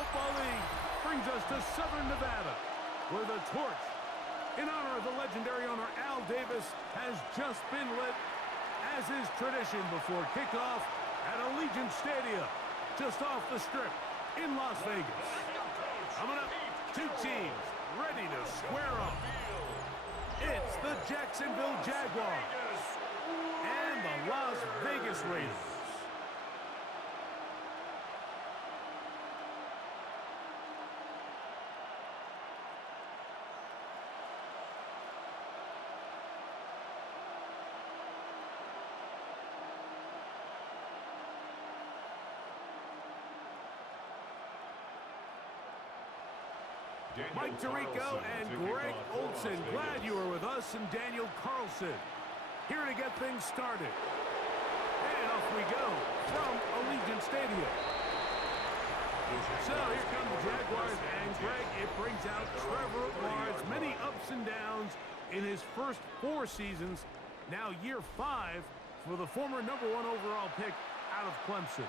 Football League brings us to Southern Nevada, where the torch, in honor of the legendary owner Al Davis, has just been lit, as is tradition before kickoff at Allegiant Stadium, just off the Strip in Las Vegas. Coming up, two teams ready to square off. It's the Jacksonville Jaguars and the Las Vegas Raiders. Mike Tirico and Greg Olson, glad you were with us, and Daniel Carlson here to get things started. And off we go from Allegiant Stadium. So here come the Jaguars, and Greg, it brings out Trevor Lawrence. Many ups and downs in his first 4 seasons. Now year 5 for the former #1 overall pick out of Clemson.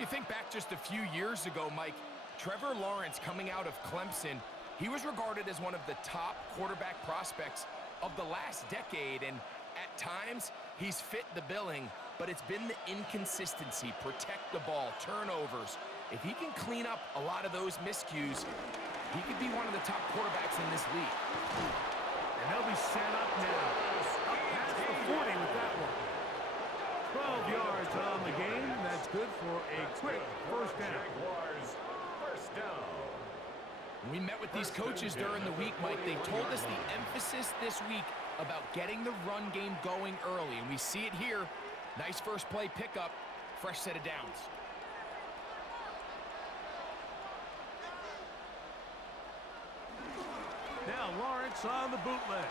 You think back just a few years ago, Mike, Trevor Lawrence coming out of Clemson, he was regarded as one of the top quarterback prospects of the last decade, and at times he's fit the billing, but it's been the inconsistency, protect the ball, turnovers. If he can clean up a lot of those miscues, he could be one of the top quarterbacks in this league. And they'll be set up now, up past the 40 with that one. 12 yards on the game, and that's good for a quick first down. We met with these coaches during the week, Mike. They told us the emphasis this week about getting the run game going early, and we see it here. Nice first play pickup, fresh set of downs. Now Lawrence on the bootleg.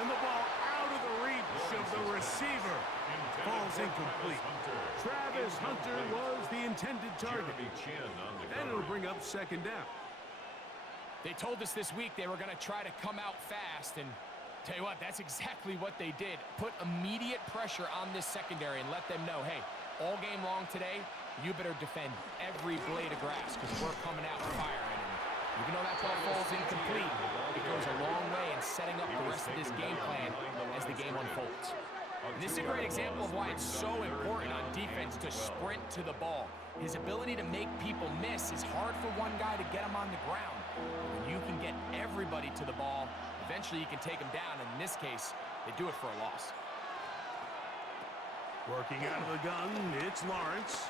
And the ball out of the reach of the receiver. Falls incomplete. Travis Hunter was the intended target. And it'll bring up second down. They told us this week they were going to try to come out fast, and tell you what, that's exactly what they did. Put immediate pressure on this secondary and let them know, hey, all game long today, you better defend every blade of grass because we're coming out firing. And even though that ball falls incomplete, it goes a long way in setting up the rest of this game plan as the game unfolds. And this is a great example of why it's so important on defense to sprint to the ball. His ability to make people miss is hard for one guy to get him on the ground. When you can get everybody to the ball, eventually you can take him down. In this case, they do it for a loss. Working out of the gun, it's Lawrence.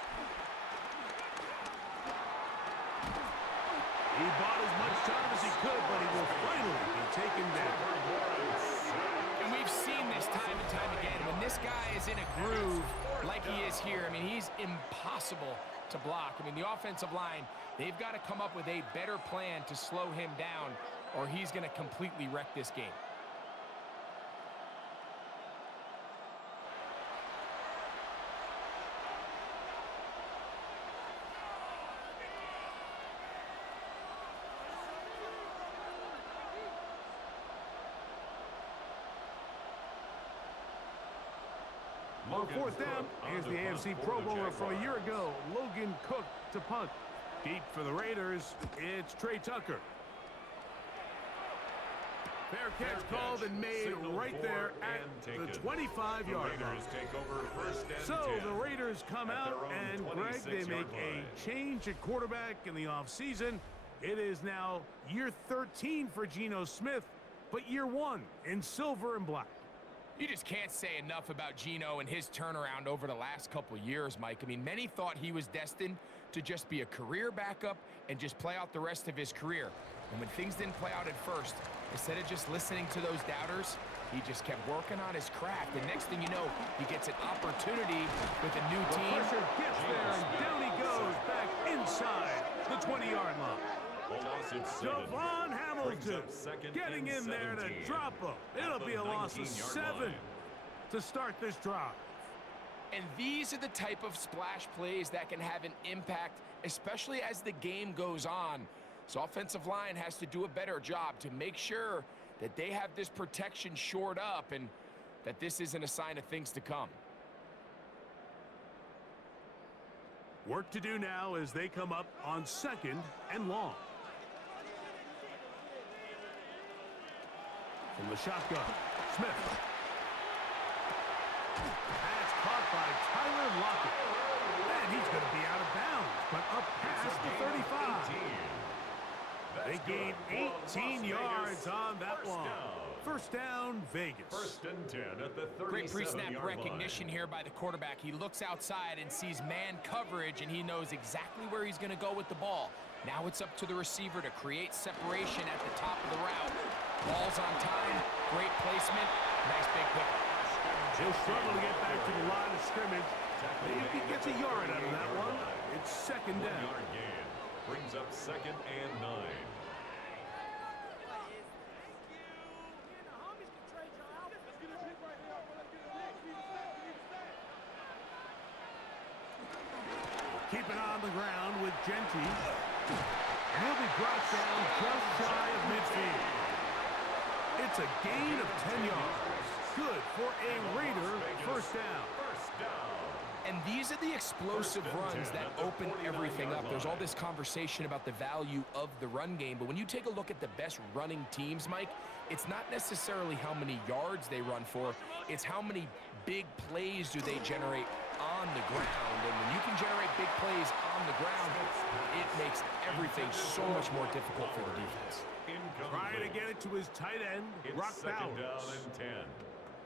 He bought as much time as he could, but he will finally be taken down. And we've seen this time and time again. When this guy is in a groove like he is here, I mean, he's impossible to block. I mean, the offensive line, they've got to come up with a better plan to slow him down, or he's going to completely wreck this game. On fourth down, here's the AFC Pro Bowler from a year ago, Logan Cook to punt. Deep for the Raiders, it's Trey Tucker. Fair catch called and made right there at the 25-yard line. So the Raiders come out, and Greg, they make a change at quarterback in the offseason. It is now year 13 for Geno Smith, but year 1 in silver and black. You just can't say enough about Geno and his turnaround over the last couple years, Mike. I mean, many thought he was destined to just be a career backup and just play out the rest of his career. And when things didn't play out at first, instead of just listening to those doubters, he just kept working on his craft. And next thing you know, he gets an opportunity with a new team. The pressure gets there, and down he goes back inside the 20-yard line. Devon Hamilton getting in there to drop him. It'll be a loss of 7 to start this drive. And these are the type of splash plays that can have an impact, especially as the game goes on. So offensive line has to do a better job to make sure that they have this protection shored up and that this isn't a sign of things to come. Work to do now as they come up on 2nd and long. From the shotgun, Smith. That's caught by Tyler Lockett. And he's going to be out of bounds, but up past the 35. They gain 18 yards on that one. First down, Vegas. 1st and 10 at the 37-yard line. Great pre-snap recognition here by the quarterback. He looks outside and sees man coverage, and he knows exactly where he's going to go with the ball. Now it's up to the receiver to create separation at the top of the route. Ball's on time, great placement, nice big pickup. He'll struggle to get back to the line of scrimmage. Maybe he gets a yard out of that one. It's 2nd down. 1-yard gain brings up 2nd and 9. Keep it on the ground with Genty. And he'll be brought down just shy of midfield. It's a gain of 10 yards. Good for a Raider first down. And these are the explosive runs that open everything up. There's all this conversation about the value of the run game, but when you take a look at the best running teams, Mike, it's not necessarily how many yards they run for, it's how many big plays do they generate on the ground. And when you can generate big plays on the ground, it makes everything so much more difficult for the defense. Trying to get it to his tight end, Brock Bowers. Down and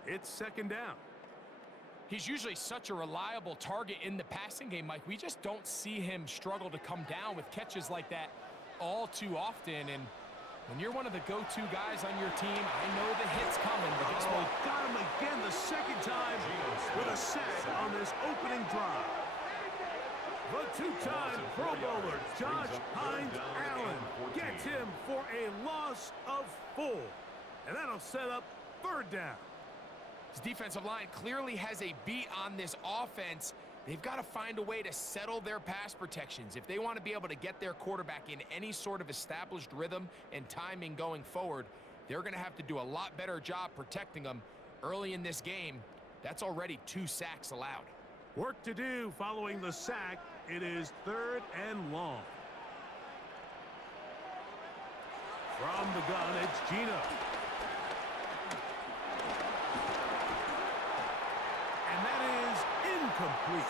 10. It's 2nd down. He's usually such a reliable target in the passing game, Mike. We just don't see him struggle to come down with catches like that all too often. And when you're one of the go-to guys on your team, I know the hit's coming, but guess what? Got him again the 2nd time with a sack on this opening drive. The 2-time Pro Bowler, Josh Hines Allen, gets him for a loss of 4. And that'll set up 3rd down. His defensive line clearly has a beat on this offense. They've got to find a way to settle their pass protections. If they want to be able to get their quarterback in any sort of established rhythm and timing going forward, they're going to have to do a lot better job protecting them early in this game. That's already 2 sacks allowed. Work to do following the sack. It is 3rd and long. From the gun, it's Gino. And that is incomplete.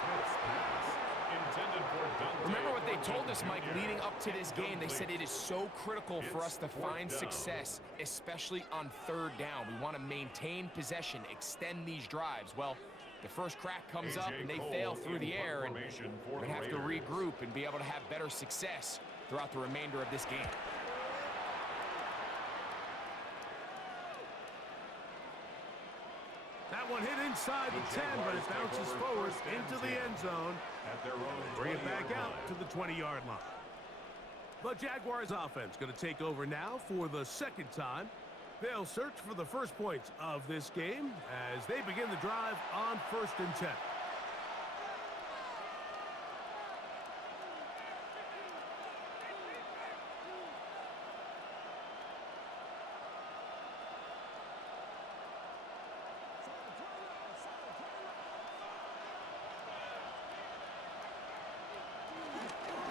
Remember what they told us, Mike, leading up to this game. They said it is so critical for us to find success, especially on 3rd down. We want to maintain possession, extend these drives. Well, the first crack comes up and they fail through the air, and we're going to have to regroup and be able to have better success throughout the remainder of this game. That one hit inside the 10, but it bounces forward into the end zone. Bring it back out to the 20-yard line. The Jaguars offense going to take over now for the 2nd time. They'll search for the first points of this game as they begin the drive on 1st and 10.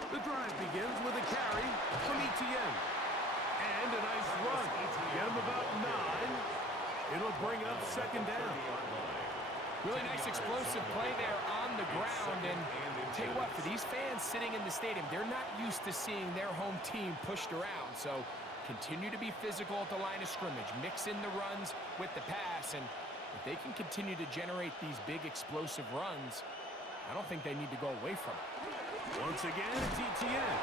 The drive begins with a carry from Etienne. And a nice run. Get him about 9. It'll bring up 2nd down. Really nice explosive play there on the ground. And tell you what, for these fans sitting in the stadium, they're not used to seeing their home team pushed around. So continue to be physical at the line of scrimmage. Mix in the runs with the pass. And if they can continue to generate these big explosive runs, I don't think they need to go away from it. Once again, it's Etienne.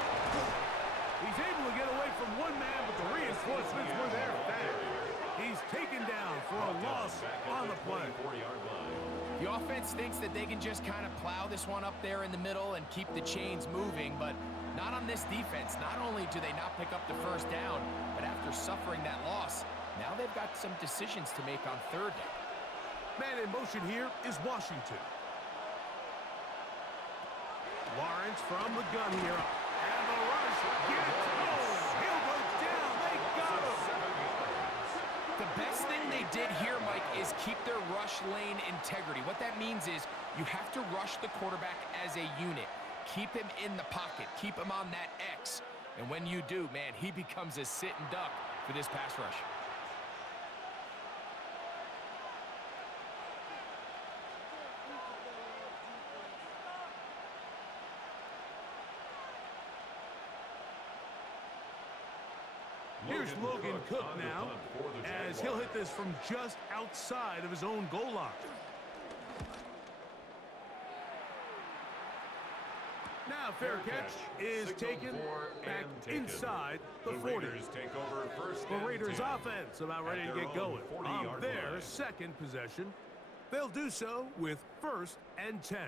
He's able to get away from one man, but the reinforcements were there fast. He's taken down for a loss on the play. The offense thinks that they can just kind of plow this one up there in the middle and keep the chains moving, but not on this defense. Not only do they not pick up the 1st down, but after suffering that loss, now they've got some decisions to make on 3rd down. Man in motion here is Washington. Lawrence from the gun here. And the rush gets home. He'll go down. They got him. The best thing they did here, Mike, is keep their rush lane integrity. What that means is you have to rush the quarterback as a unit. Keep him in the pocket. Keep him on that X. And when you do, man, he becomes a sitting duck for this pass rush. Here's Logan Cook now, as he'll hit this from just outside of his own goal line. Now fair catch is taken back inside the 40. The Raiders offense about ready to get going on their second possession. They'll do so with 1st and 10.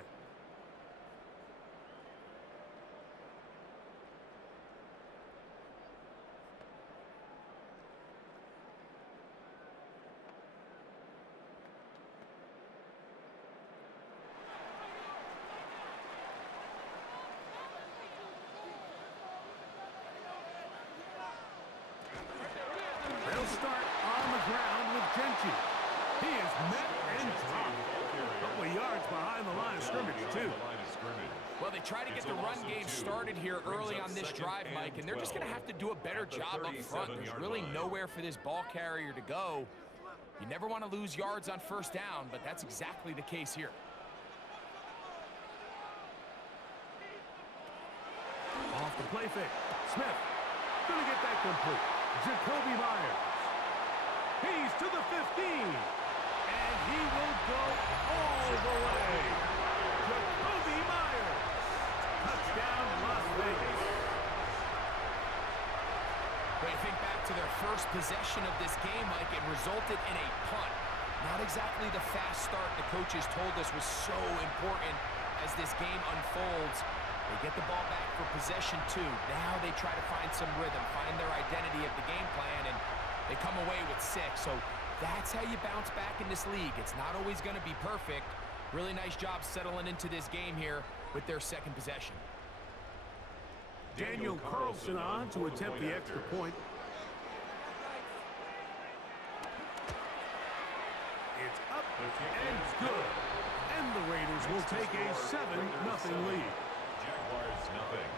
Start on the ground with Genchi. He is met and dropped. A couple of yards behind the line of scrimmage, too. Well, they try to get the run game started here early on this drive, Mike, and they're just going to have to do a better job up front. There's really nowhere for this ball carrier to go. You never want to lose yards on 1st down, but that's exactly the case here. Off the play fake. Smith going to get that complete. Jacoby Myers. He's to the 15. And he will go all the way. Jacoby Myers. Touchdown, Las Vegas. When you think back to their first possession of this game, Mike, it resulted in a punt. Not exactly the fast start the coaches told us was so important as this game unfolds. They get the ball back for possession 2. Now they try to find some rhythm, find their identity of the game plan, and they come away with 6. So that's how you bounce back in this league. It's not always going to be perfect. Really nice job settling into this game here with their second possession. Daniel Carlson on to attempt the extra point. It's up and it's good. And the Raiders will take a 7-0 lead. Jaguars nothing.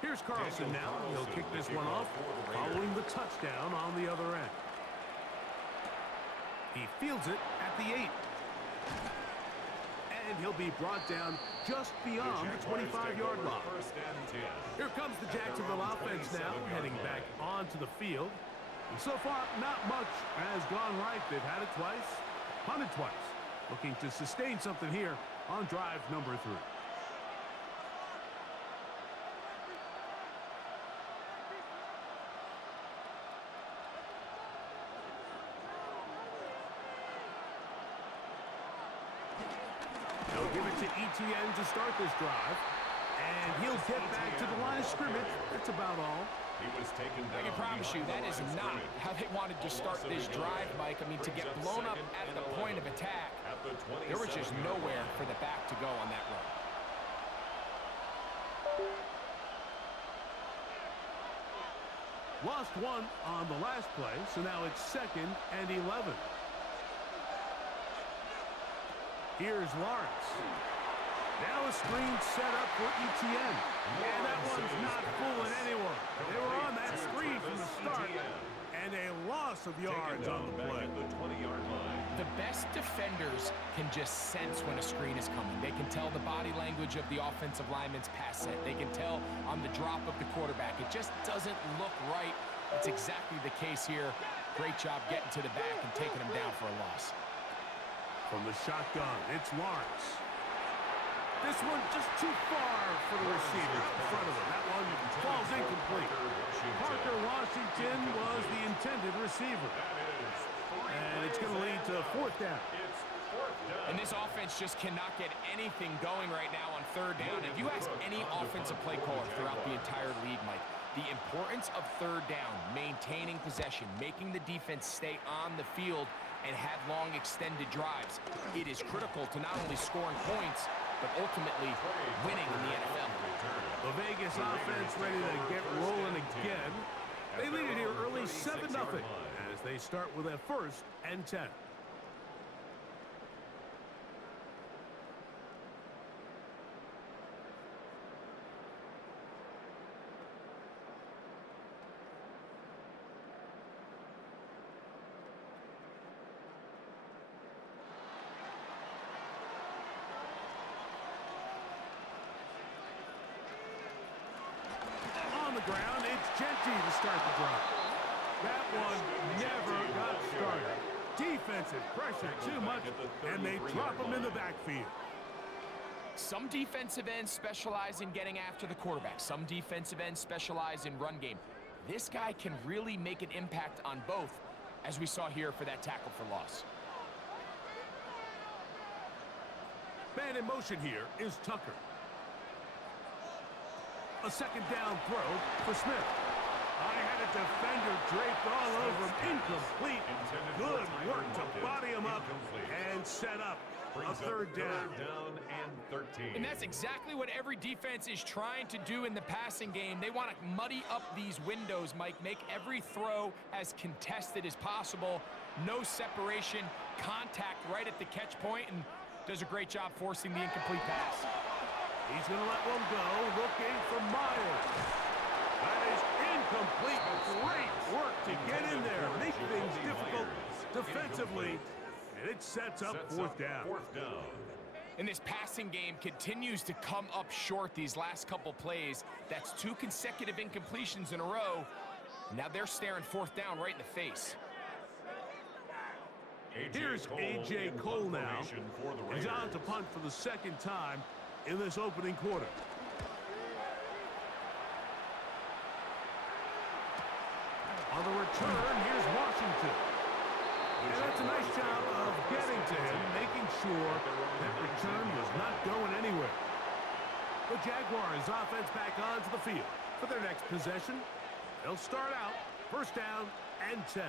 Here's Carlson now. He'll kick this one off, following the touchdown on the other end. He fields it at the 8. And he'll be brought down just beyond the 25-yard line. Here comes the Jacksonville offense now, heading back onto the field. And so far, not much has gone right. They've had it twice, punted twice. Looking to sustain something here on drive number 3. They'll give it to ETN to start this drive. And he'll get back to the line of scrimmage. That's about all. He was taken down. I can promise you that is not how they wanted to start this drive, Mike. I mean, to get blown up at the point of attack, there was just nowhere for the back to go on that run. Lost one on the last play, so now it's 2nd and 11. Here's Lawrence. Now a screen set up for ETN. And that one's not fooling anyone. They were on that screen from the start. And a loss of yards on the play. The best defenders can just sense when a screen is coming. They can tell the body language of the offensive lineman's pass set. They can tell on the drop of the quarterback. It just doesn't look right. It's exactly the case here. Great job getting to the back and taking him down for a loss. From the shotgun, it's Lawrence. This one just too far for the receiver in front of him. That one falls incomplete. Parker Washington was the intended receiver. And it's going to lead to 4th down. It's 4th down. And this offense just cannot get anything going right now on third down. If you ask any offensive play caller throughout the entire league, Mike, the importance of third down, maintaining possession, making the defense stay on the field and have long extended drives, it is critical to not only scoring points, but ultimately winning in the NFL. The Vegas offense ready to get rolling again. They lead it here early 7-0 as they start with a 1st and 10. On the ground, it's Genty to start the drive. That one never got started. Defensive pressure too much, and they drop him in the backfield. Some defensive ends specialize in getting after the quarterback. Some defensive ends specialize in run game. This guy can really make an impact on both, as we saw here for that tackle for loss. Man in motion here is Tucker. A 2nd down throw for Smith. I had a defender draped all over him. Incomplete. Good work to body him up and set up a 3rd down. And 13. And that's exactly what every defense is trying to do in the passing game. They want to muddy up these windows, Mike, make every throw as contested as possible. No separation, contact right at the catch point, and does a great job forcing the incomplete pass. He's going to let one go, looking for Myers. That is incomplete. Great work to get in there, make things difficult defensively, and it sets up 4th down. And this passing game continues to come up short these last couple plays. That's 2 consecutive incompletions in a row. Now they're staring 4th down right in the face. Here's A.J. Cole now. He's on to punt for the 2nd time in this opening quarter. On the return, here's Washington. And that's a nice job of getting to him, making sure that return was not going anywhere. The Jaguars offense back onto the field for their next possession. They'll start out 1st down and 10.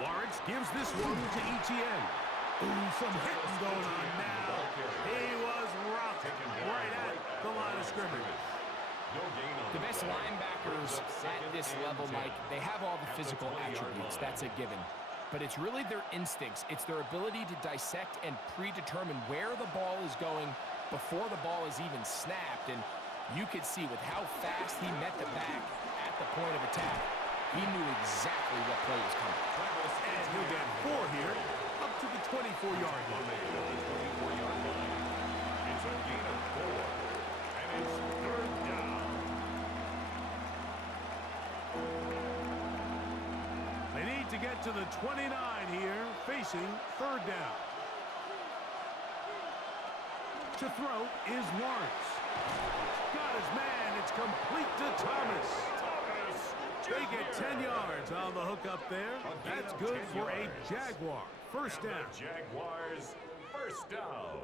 Lawrence gives this one to Etienne. Ooh, some hitting going on now. He was rocked right at the line of scrimmage. The best linebackers at this level, Mike, they have all the physical attributes. That's a given. But it's really their instincts. It's their ability to dissect and predetermine where the ball is going before the ball is even snapped. And you could see with how fast he met the back at the point of attack, he knew exactly what play was coming. And he'll get 4 here, up to the 24-yard line. It's a gain of 4, and it's 3rd down. They need to get to the 29 here, facing 3rd down. To throw is Lawrence. Got his man. It's complete to Thomas. They get 10 yards on the hook up there. That's good for a Jaguar. 1st down. Jaguars, 1st down.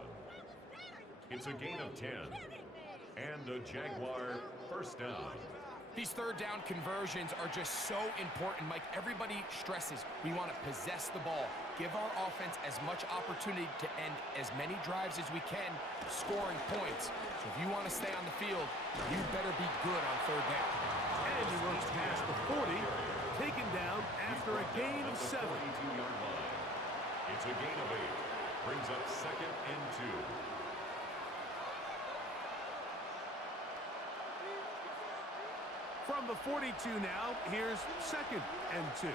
It's a gain of 10. And a Jaguar 1st down. These 3rd down conversions are just so important, Mike. Everybody stresses we want to possess the ball, give our offense as much opportunity to end as many drives as we can, scoring points. So if you want to stay on the field, you better be good on 3rd down. And he runs past the 40, taken down after a gain of 7. It's a gain of 8. Brings up 2nd and 2. From the 42 now, here's 2nd and 2.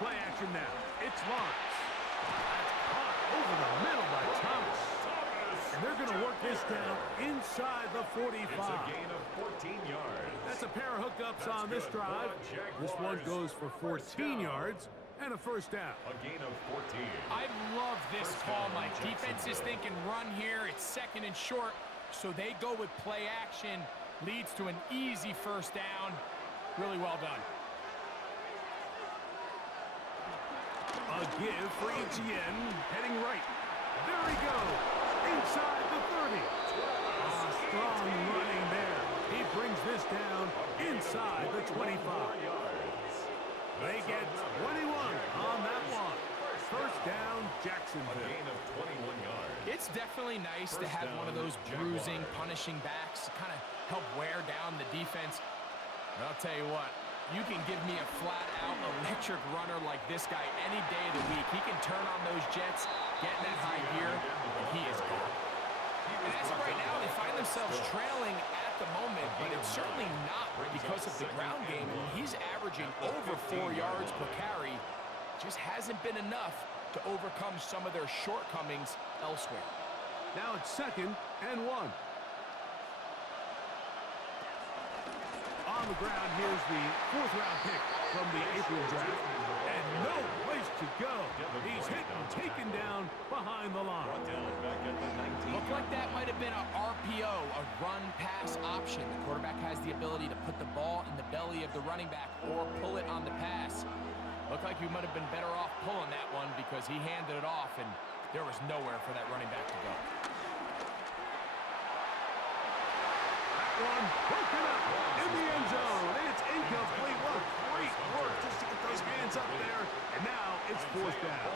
Play action now. It's Lawrence. That's caught over the middle by Thomas. And they're going to work this down inside the 45. It's a gain of 14 yards. That's a pair of hookups on this drive. This one goes for 14 yards, And a first down. A gain of 14. I love this First call, down, Mike. Defense is Jacksonville. thinking run here. It's second and short, so they go with play action. Leads to an easy first down. Really well done. A give for Etienne, heading right. There he goes, inside the 30. Strong running there. He brings this down inside the 25. They get 21 on that one. First down, A Jacksonville. gain of 21 yards. It's definitely nice to First have one of those down, bruising, Jaguars. punishing backs to kind of help wear down the defense. And I'll tell you what, you can give me a flat-out electric runner like this guy any day of the week. He can turn on those jets, get in that high gear, and he is gone. And as of right now, they find themselves trailing at the moment, but it's certainly not because of the ground game. He's averaging over 4 yards per carry. Just hasn't been enough to overcome some of their shortcomings elsewhere. Now it's second and 1. On the ground, here's the 4th-round pick from the April draft. And no place to go. He's hit and taken down behind the line. Brought down back at the 19. Looked like that might have been a RPO, a run-pass option. The quarterback has the ability to put the ball in the belly of the running back or pull it on the pass. Looked like he might have been better off pulling that one because he handed it off, and there was nowhere for that running back to go. One broken up in the end zone. It's incomplete. What great work just to get those hands up there. And now it's 4th down.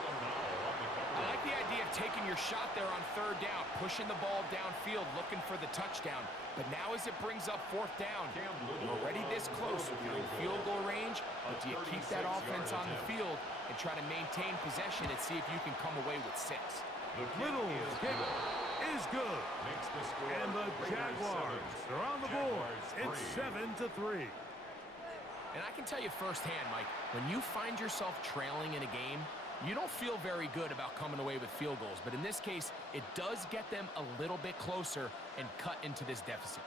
I like the idea of taking your shot there on 3rd down, pushing the ball downfield, looking for the touchdown. But now as it brings up 4th down, you're already this close. You're in field goal range, but do you keep that offense on the field and try to maintain possession and see if you can come away with 6? Little's kick is good. And the Jaguars are on the board. It's 7-3. And I can tell you firsthand, Mike, when you find yourself trailing in a game, you don't feel very good about coming away with field goals. But in this case, it does get them a little bit closer and cut into this deficit.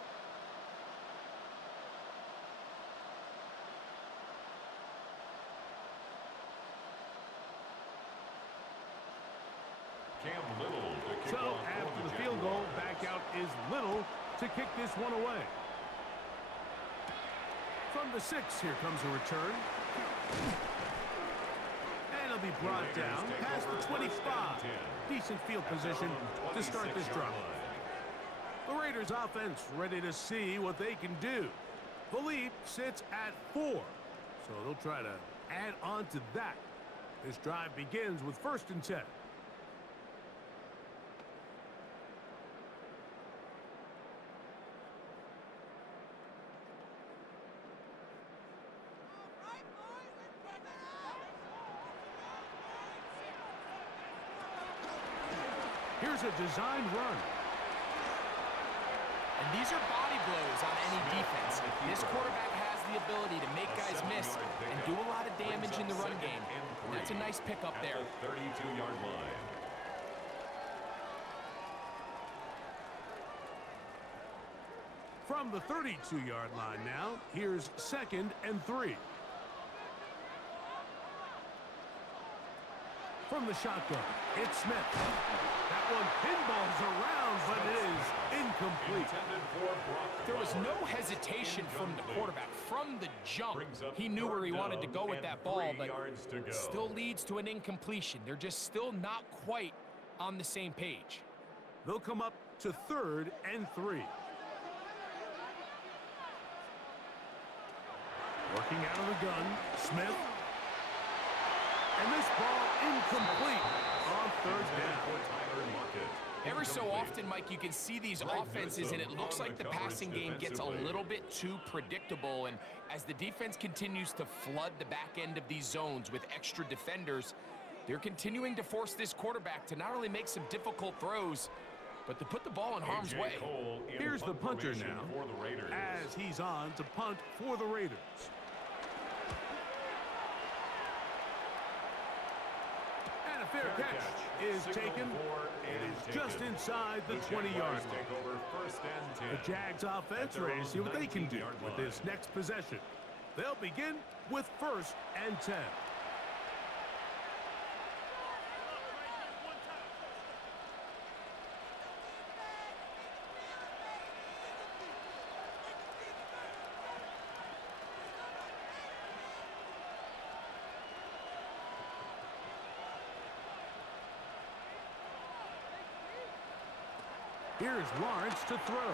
So after the field goal, back out is Little to kick this one away. From the 6, here comes a return. And it'll be brought down past the 25. Decent field position to start this drive. The Raiders offense ready to see what they can do. The lead sits at 4, so they'll try to add on to that. This drive begins with 1st and 10. Here's a designed run. And these are body blows on any defense. This quarterback has the ability to make guys miss and do a lot of damage in the run game. And that's a nice pickup there. 32-yard line. From the 32-yard line now, here's 2nd and 3. From the shotgun, it's Smith. That one pinballs around, but it is incomplete. There was no hesitation from the quarterback. From the jump, he knew where he wanted to go with that ball, but still leads to an incompletion. They're just still not quite on the same page. They'll come up to 3rd and 3. Working out of the gun, Smith. And this ball incomplete on 3rd down. Every so often, Mike, you can see these offenses, and it looks like the passing game gets a little bit too predictable. And as the defense continues to flood the back end of these zones with extra defenders, they're continuing to force this quarterback to not only make some difficult throws, but to put the ball in harm's way. Here's the punter now, as he's on to punt for the Raiders. And a fair catch is taken. It is just inside the 20-yard line. The Jags offense ready to see what they can do with this next possession. They'll begin with 1st and 10. Here's Lawrence to throw.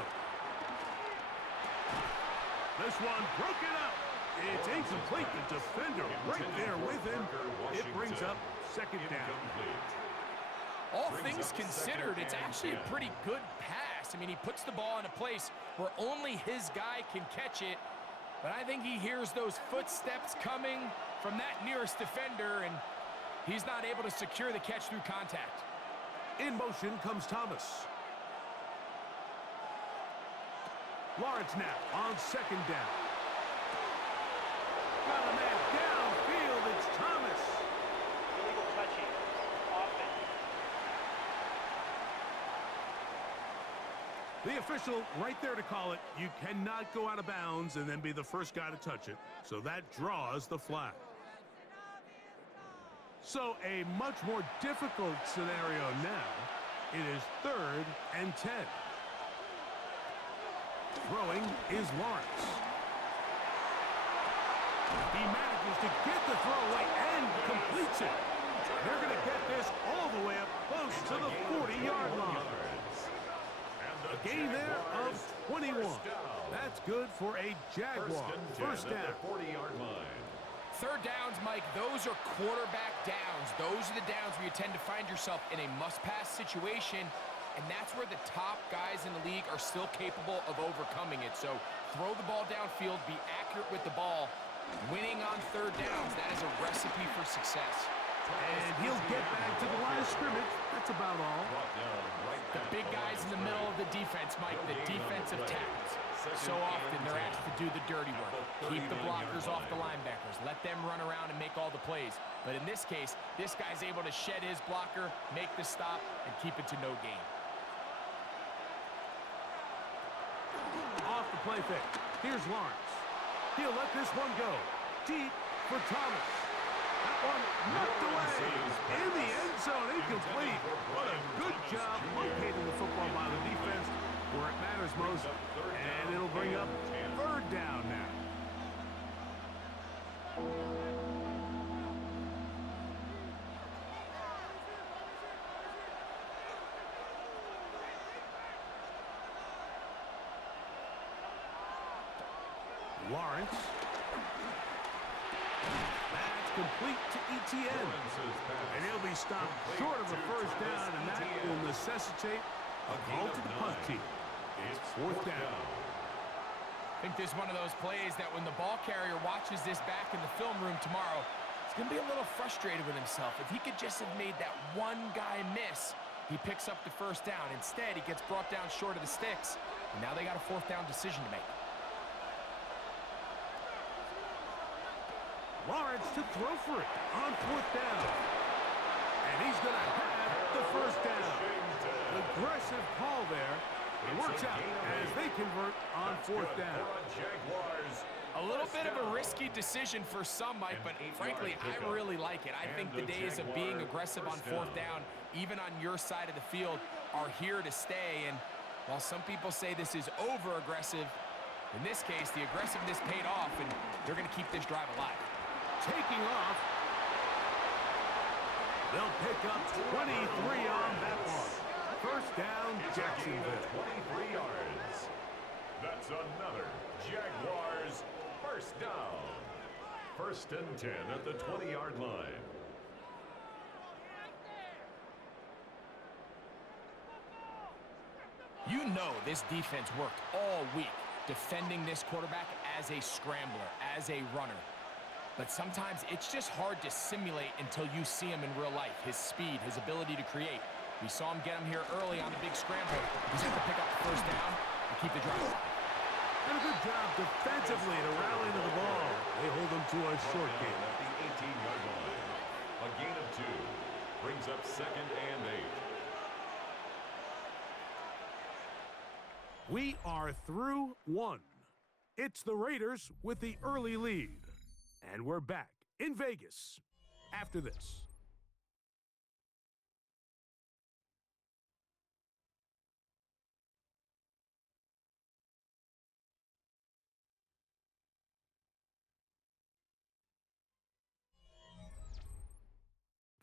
This one broken up. It's incomplete. The defender right there with him. It brings up second down. All things considered, it's actually a pretty good pass. I mean, he puts the ball in a place where only his guy can catch it. But I think he hears those footsteps coming from that nearest defender, and he's not able to secure the catch through contact. In motion comes Thomas. Lawrence now on second down. Got a man downfield. It's Thomas. Illegal touching. Offense. The official right there to call it. You cannot go out of bounds and then be the first guy to touch it. So that draws the flag. So a much more difficult scenario now. It is 3rd and 10. Throwing is Lawrence. He manages to get the throw away and completes it. They're going to get this all the way up close to the 40-yard line. A gain there of 21. That's good for a Jaguar. First down. 40-yard line. Third downs, Mike, those are quarterback downs. Those are the downs where you tend to find yourself in a must-pass situation, and that's where the top guys in the league are still capable of overcoming it. So throw the ball downfield, be accurate with the ball. Winning on third downs, that is a recipe for success. And he'll get back to the line of scrimmage. That's about all. The big guys in the middle of the defense, Mike, the defensive tackles. So often they're asked to do the dirty work. Keep the blockers off the linebackers. Let them run around and make all the plays. But in this case, this guy's able to shed his blocker, make the stop, and keep it to no gain. Off the play fake. Here's Lawrence. He'll let this one go. Deep for Thomas. That one knocked away. In the end zone, incomplete. What a good job locating the football by the defense where it matters most. And it'll bring up 3rd down now. Lawrence. That's complete to ETN. And he'll be stopped short of a first down, and that will necessitate a call to the punt team. It's 4th down. I think this is one of those plays that when the ball carrier watches this back in the film room tomorrow, he's going to be a little frustrated with himself. If he could just have made that one guy miss, he picks up the first down. Instead, he gets brought down short of the sticks, and now they got a 4th down decision to make. Lawrence to throw for it on 4th down. And he's going to have the first down. Aggressive call there. It works out as they convert on 4th down. A little bit of a risky decision for some, Mike, but frankly, I really like it. I think the days of being aggressive on 4th down, even on your side of the field, are here to stay. And while some people say this is over-aggressive, in this case, the aggressiveness paid off, and they're going to keep this drive alive. Taking off. They'll pick up 23 on that one. First down, Jacksonville. 23 yards. That's another Jaguars first down. 1st and 10 at the 20-yard line. You know this defense worked all week defending this quarterback as a scrambler, as a runner. But sometimes it's just hard to simulate until you see him in real life. His speed, his ability to create. We saw him get him here early on a big scramble. He's able to pick up the first down and keep the drive alive. And a good job defensively to rally to the ball. They hold them to a short gain. At the 18-yard line. A gain of 2. Brings up 2nd and 8. We are through 1. It's the Raiders with the early lead. And we're back in Vegas after this.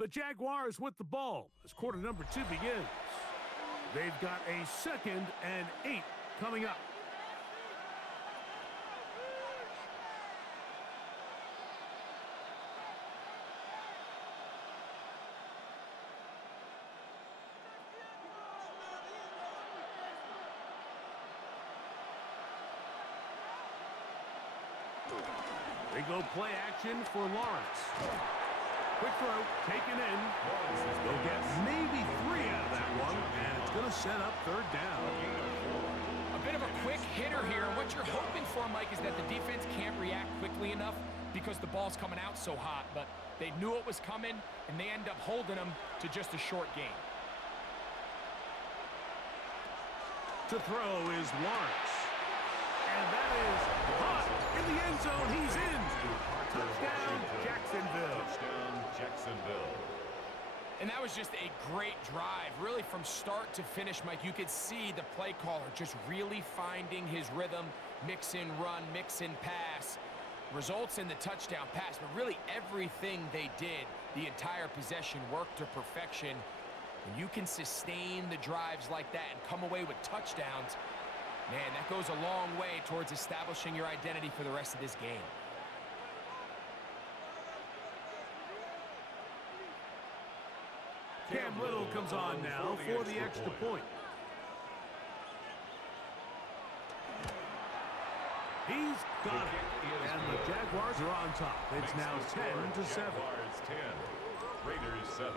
The Jaguars with the ball as quarter number 2 begins. They've got a 2nd and 8 coming up. They go play action for Lawrence. Quick throw, taken in. They'll get maybe 3 out of that one, and it's going to set up 3rd down. A bit of a quick hitter here. What you're hoping for, Mike, is that the defense can't react quickly enough because the ball's coming out so hot. But they knew it was coming, and they end up holding them to just a short game. To throw is Lawrence. And that is hot in the end zone. He's in. Touchdown, Jacksonville. Touchdown, Jacksonville. And that was just a great drive. Really, from start to finish, Mike, you could see the play caller just really finding his rhythm. Mix in run, mix in pass. Results in the touchdown pass. But really, everything they did, the entire possession, worked to perfection. When you can sustain the drives like that and come away with touchdowns, man, that goes a long way towards establishing your identity for the rest of this game. Cam Little comes on now for the extra point. He's got it. And the Jaguars are on top. It's now 10-7. Jaguars 10, Raiders 7.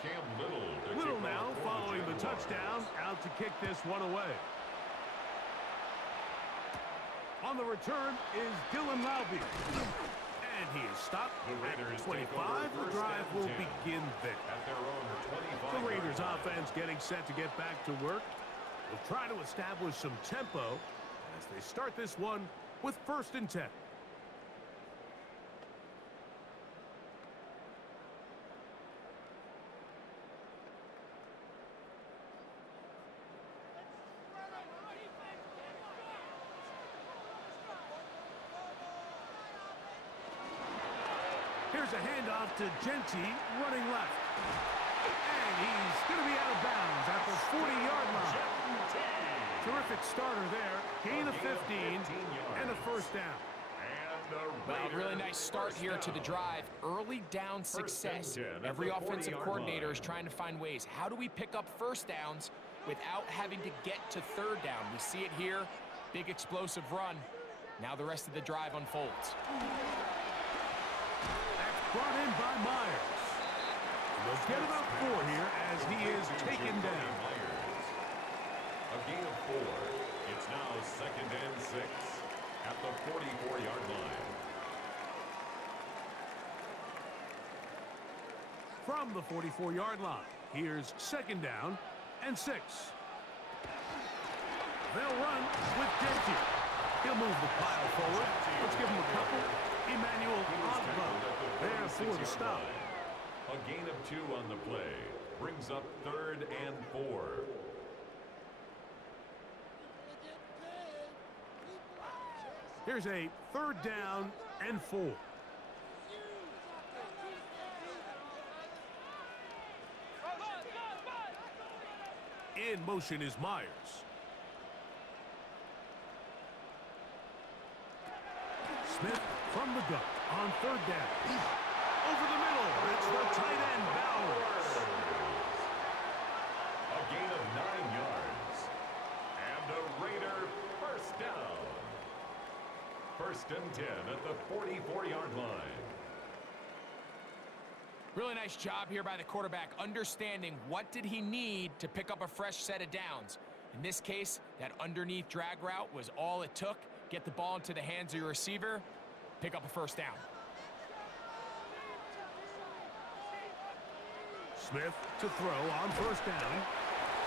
Cam Little now following the touchdown, out to kick this one away. On the return is Dylan Laube. And he is stopped at 25. The drive will begin there. At their own 25. The Raiders offense getting set to get back to work. They'll try to establish some tempo as they start this one with 1st and 10. Here's a handoff to Genty, running left. And he's going to be out of bounds at the 40-yard line. Terrific starter there. Gain of 15 and a 1st down. Well, a really nice start here to the drive. Early down success. Every offensive coordinator is trying to find ways. How do we pick up 1st downs without having to get to 3rd down? We see it here. Big explosive run. Now the rest of the drive unfolds. Brought in by Myers. They'll get about 4 here as he is taken down. A gain of 4. It's now 2nd and 6 at the 44-yard line. From the 44-yard line, here's 2nd down and 6. They'll run with Genty. He'll move the pile forward. Let's give him a couple. Emmanuel Ogba there for the stop. A gain of 2 on the play. Brings up 3rd and 4. Here's a 3rd down and 4. In motion is Myers. Smith from the gun on 3rd down. Over the middle, it's the tight end, Bowers. A gain of 9 yards. And a Raider 1st down. 1st and 10 at the 44-yard line. Really nice job here by the quarterback, understanding what did he need to pick up a fresh set of downs. In this case, that underneath drag route was all it took. Get the ball into the hands of your receiver, pick up a 1st down. Smith to throw on 1st down.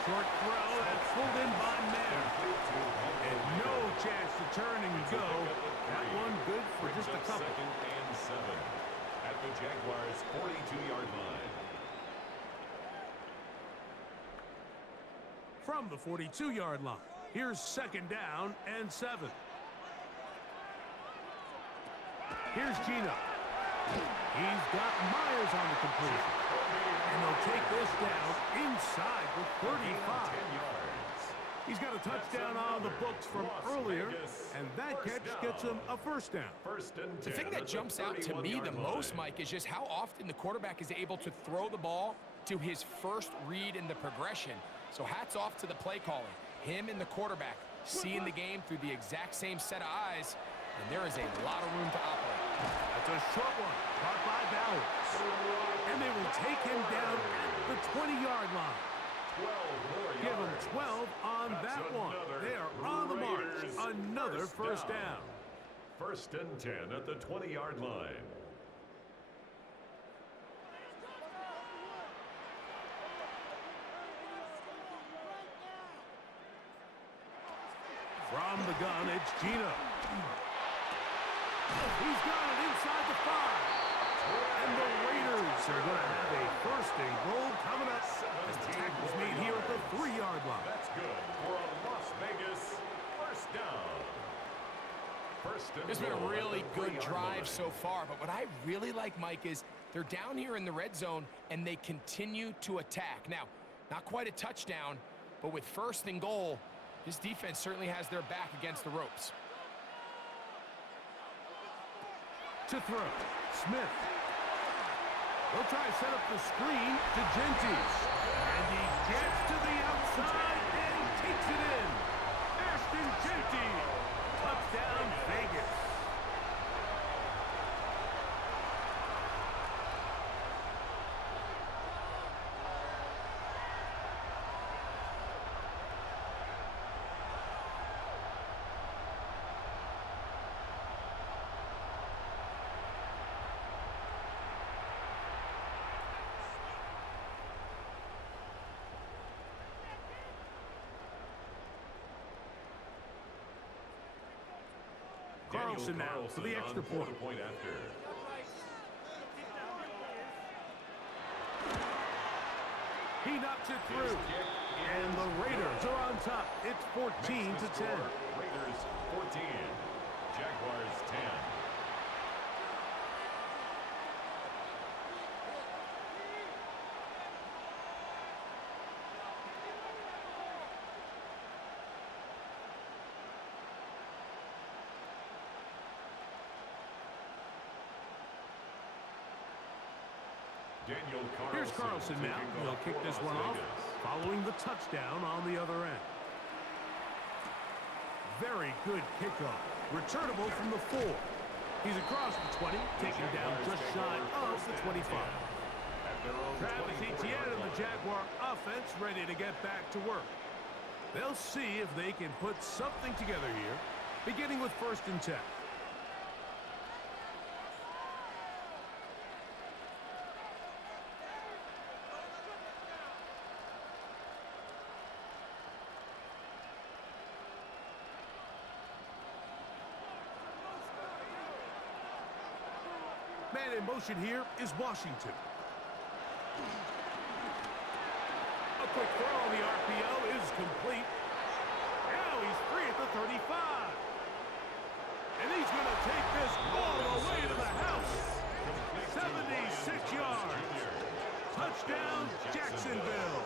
Short throw, that's pulled in by Mann. And no chance to turn and go. That one good for just a couple. 2nd and 7 at the Jaguars' 42-yard line. From the 42-yard line, here's 2nd down and 7. Here's Gino. He's got Myers on the completion. And they'll take this down inside the 35. He's got a touchdown on the books from earlier, and that catch gets him a first down. The thing that jumps out to me the most, Mike, is just how often the quarterback is able to throw the ball to his first read in the progression. So hats off to the play calling. Him and the quarterback seeing the game through the exact same set of eyes, and there is a lot of room to operate. That's a short one, caught by Bowers. And they will take him down at the 20-yard line. Give them 12 on that one. They are on the march. Another first down. 1st and 10 at the 20-yard line. From the gun, it's Gino. He's got it inside the 5. And the Raiders are going to have a 1st and goal coming up. As the tackle's made here at the 3-yard line. That's good for a Las Vegas first down. It's been a really good drive so far, but what I really like, Mike, is they're down here in the red zone, and they continue to attack. Now, not quite a touchdown, but with 1st and goal, this defense certainly has their back against the ropes. To throw, Smith. They'll try to set up the screen to Gentis. And he gets to the outside and takes it in. Ashton Gentis. Touchdown, Vegas. Carlson now for the extra point. After. He knocks it through. And the Raiders are on top. It's 14 to 10. Raiders 14, Jaguars 10. Here's Carlson now. He'll kick this one off, following the touchdown on the other end. Very good kickoff. Returnable from the 4. He's across the 20, taken down just shy of the 25. Travis Etienne and the Jaguar offense ready to get back to work. They'll see if they can put something together here, beginning with 1st and 10. Man in motion here is Washington. A quick throw on the RPO is complete. Now he's free at the 35. And he's going to take this all the way to the house. 76 yards. Touchdown, Jacksonville.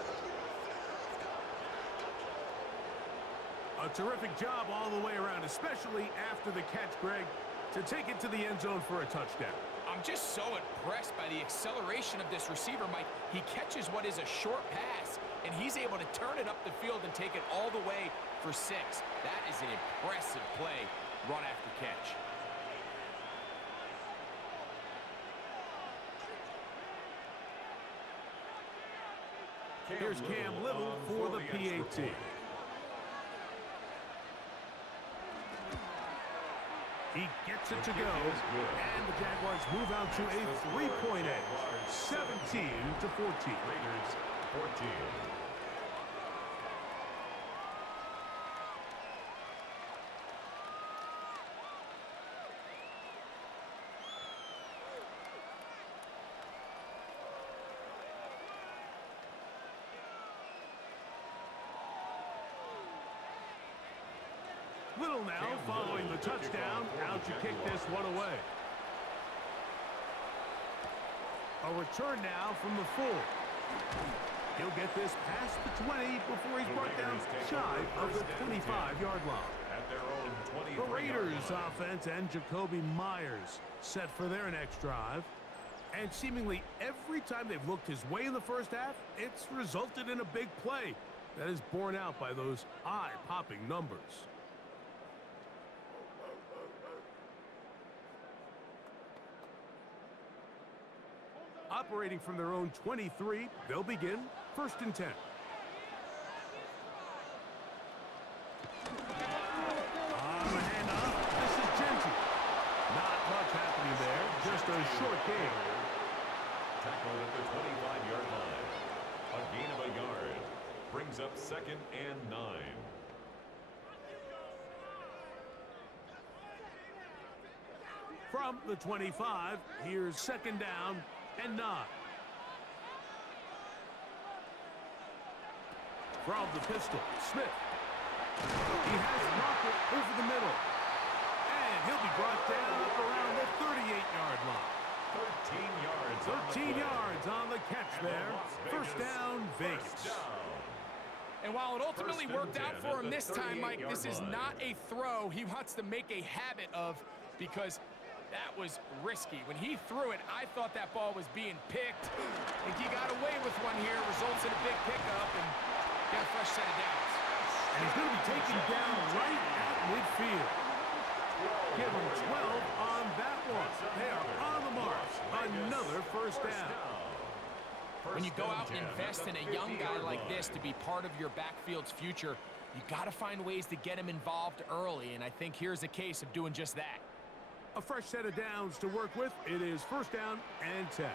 A terrific job all the way around, especially after the catch, Greg, to take it to the end zone for a touchdown. I'm just so impressed by the acceleration of this receiver, Mike. He catches what is a short pass, and he's able to turn it up the field and take it all the way for 6. That is an impressive play, run after catch. Here's Cam Little for the PAT. He gets it to go, and the Jaguars move out to a 3-point edge, 17 to 14. Raiders 14. Little now following the touchdown, out to kick this one away. A return now from the 4. He'll get this past the 20 before he's brought down shy of the 25-yard line. At their own 23 The Raiders offense and Jacoby Myers set for their next drive. And seemingly every time they've looked his way in the first half, it's resulted in a big play that is borne out by those eye-popping numbers. Operating from their own 23, they'll begin 1st and 10. On the handoff, this is Genty. Not much happening there, just a short gain. Tackled at the 25-yard line. A gain of a yard. Brings up 2nd and 9. From the 25, here's 2nd down and 9. From the pistol, Smith. He has Rocket over the middle. And he'll be brought down up around the 38-yard line. 13 yards on the catch there. First down, Vegas. And while it ultimately worked out for him this time, Mike, this is not a throw he wants to make a habit of, because that was risky. When he threw it, I thought that ball was being picked. I think he got away with one here, results in a big pickup, and get a fresh set of downs. And he's going to be taken down right at midfield. Give him 12 on that one. They are on the mark. Another first down. When you go out and invest in a young guy like this to be part of your backfield's future, you got to find ways to get him involved early, and I think here's a case of doing just that. A fresh set of downs to work with. It is 1st down and 10.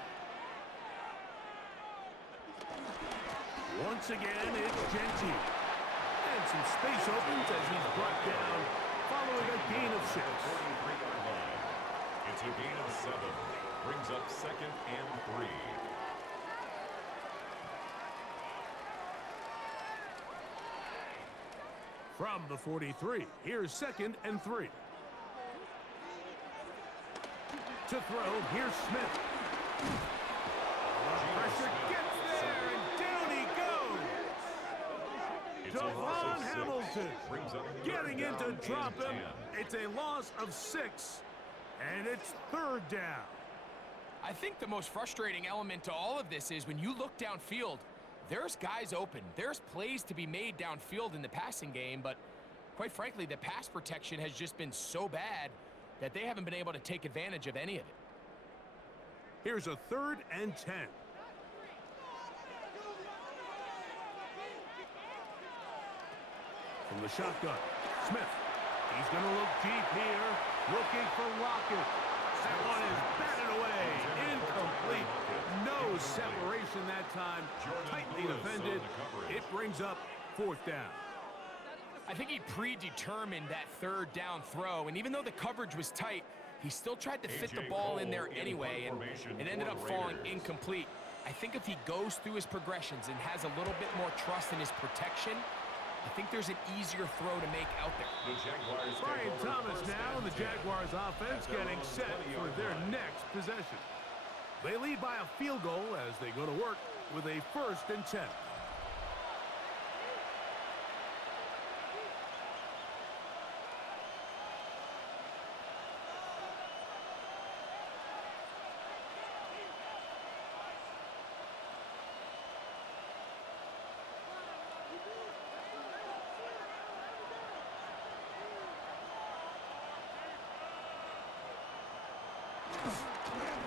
Once again, it's Genty. And some space opens as he's brought down following a gain of 6. 43-yard line. It's a gain of 7. Brings up 2nd and 3. From the 43, here's 2nd and 3. To throw, here's Smith. Pressure gets there, and down he goes. Devon Hamilton getting in to drop him. It's a loss of 6, and it's 3rd down. I think the most frustrating element to all of this is when you look downfield, there's guys open. There's plays to be made downfield in the passing game, but quite frankly, the pass protection has just been so bad that they haven't been able to take advantage of any of it. Here's a 3rd and 10. From the shotgun, Smith. He's going to look deep here, looking for Rocket. That one is batted away, incomplete. No separation that time, tightly defended. It brings up 4th down. I think he predetermined that 3rd down throw, and even though the coverage was tight, he still tried to fit the ball in there anyway, and it ended up falling incomplete. I think if he goes through his progressions and has a little bit more trust in his protection, I think there's an easier throw to make out there. Brian Thomas now, and the Jaguars offense getting set for their next possession. They lead by a field goal as they go to work with a 1st and 10.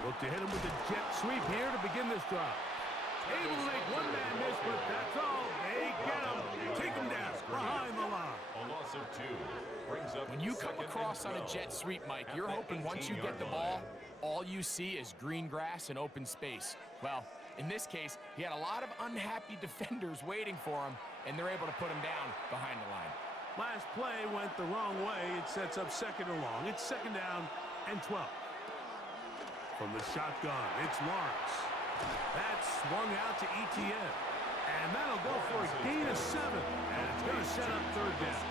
Look to hit him with a jet sweep here to begin this drive. Able to make one-man miss, but that's all. They get him. Take him down behind the line. A loss of 2. Brings up When you come across on a jet sweep, Mike, you're hoping once you get the ball, all you see is green grass and open space. Well, in this case, he had a lot of unhappy defenders waiting for him, and they're able to put him down behind the line. Last play went the wrong way. It sets up 2nd and long. It's 2nd down and 12. From the shotgun, it's Lawrence. That's swung out to Etienne. And that'll go for a gain of 7. And it's going to set up 3rd down.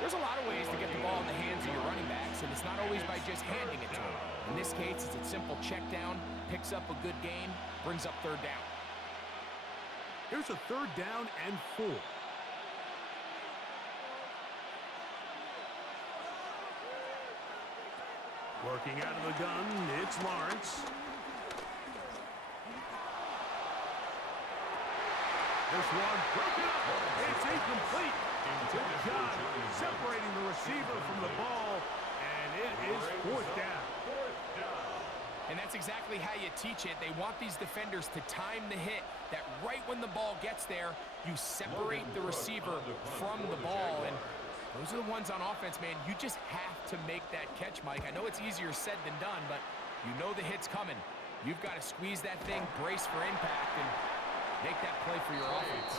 There's a lot of ways to get the ball in the hands of your running backs, and it's not always by just handing it to them. In this case, it's a simple check down, picks up a good gain, brings up third down. Here's a third down and 4. Working out of the gun, it's Lawrence. This one broken up. It's incomplete. Good job separating the receiver from the ball, and it is fourth down. And that's exactly how you teach it. They want these defenders to time the hit, that right when the ball gets there, you separate the receiver from the ball. And those are the ones on offense, man. You just have to make that catch, Mike. I know it's easier said than done, but you know the hit's coming. You've got to squeeze that thing, brace for impact, and make that play for your offense.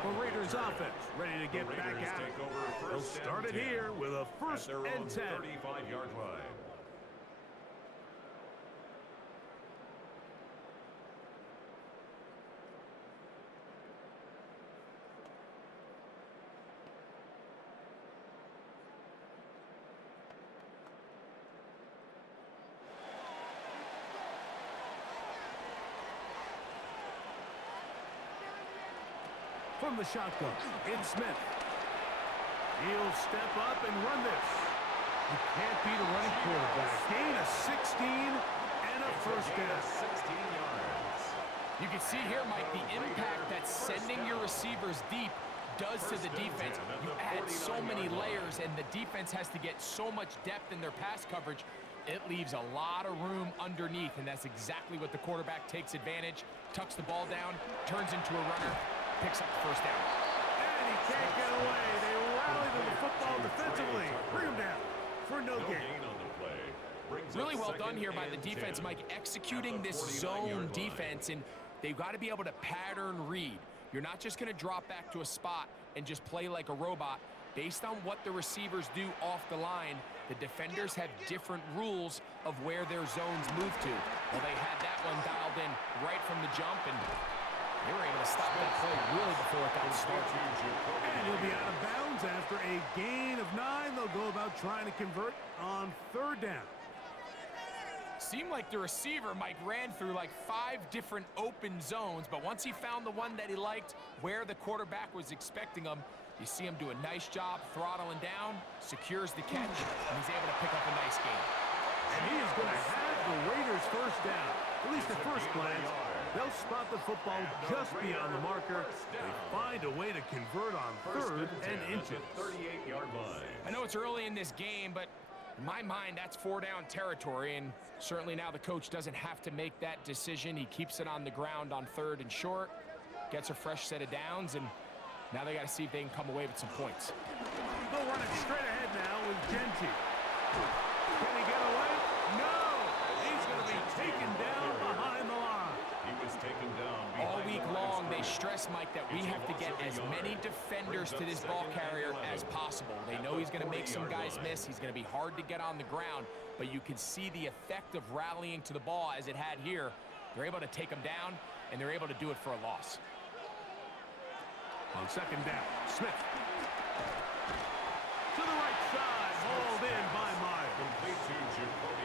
The Raiders offense ready to get back at it. They'll start it here with a first and 10. 35-yard line. From the shotgun, it's Smith. He'll step up and run this. You can't beat a running quarterback. Gain of 16 and a first down. 16 yards. You can see here, Mike, the impact that sending your receivers deep does to the defense. You add so many layers, and the defense has to get so much depth in their pass coverage. It leaves a lot of room underneath, and that's exactly what the quarterback takes advantage. Tucks the ball down, turns into a runner, picks up the first down. And he can't get away. They rally to the football defensively. Bring him down for no gain. On the play. Really well done here by the defense, Mike, executing this zone defense, and they've got to be able to pattern read. You're not just going to drop back to a spot and just play like a robot. Based on what the receivers do off the line, the defenders have different rules of where their zones move to. Well, they had that one dialed in right from the jump, and they were able to stop that play really before it got started. And he'll be out of bounds after a gain of 9. They'll go about trying to convert on third down. Seemed like the receiver, Mike, ran through like 5 different open zones, but once he found the one that he liked, where the quarterback was expecting him, you see him do a nice job throttling down, secures the catch, and he's able to pick up a nice gain. And he is going to have the Raiders first down. At least at first glance, they'll spot the football just beyond the marker. They find a way to convert on third and inches. 38-yard line. I know it's early in this game, but in my mind, that's 4-down territory, and certainly now the coach doesn't have to make that decision. He keeps it on the ground on third and short, gets a fresh set of downs, and now they got to see if they can come away with some points. They'll run it straight ahead now with Genty. Can he get away? No! He's going to be taken down behind the line. He was taken down All week long, they stress, Mike, that we have to get as many defenders to this ball carrier as possible. They know he's going to make some guys miss. He's going to be hard to get on the ground, but you can see the effect of rallying to the ball as it had here. They're able to take him down, and they're able to do it for a loss. On second down, Smith. To the right side, hauled in by Myers.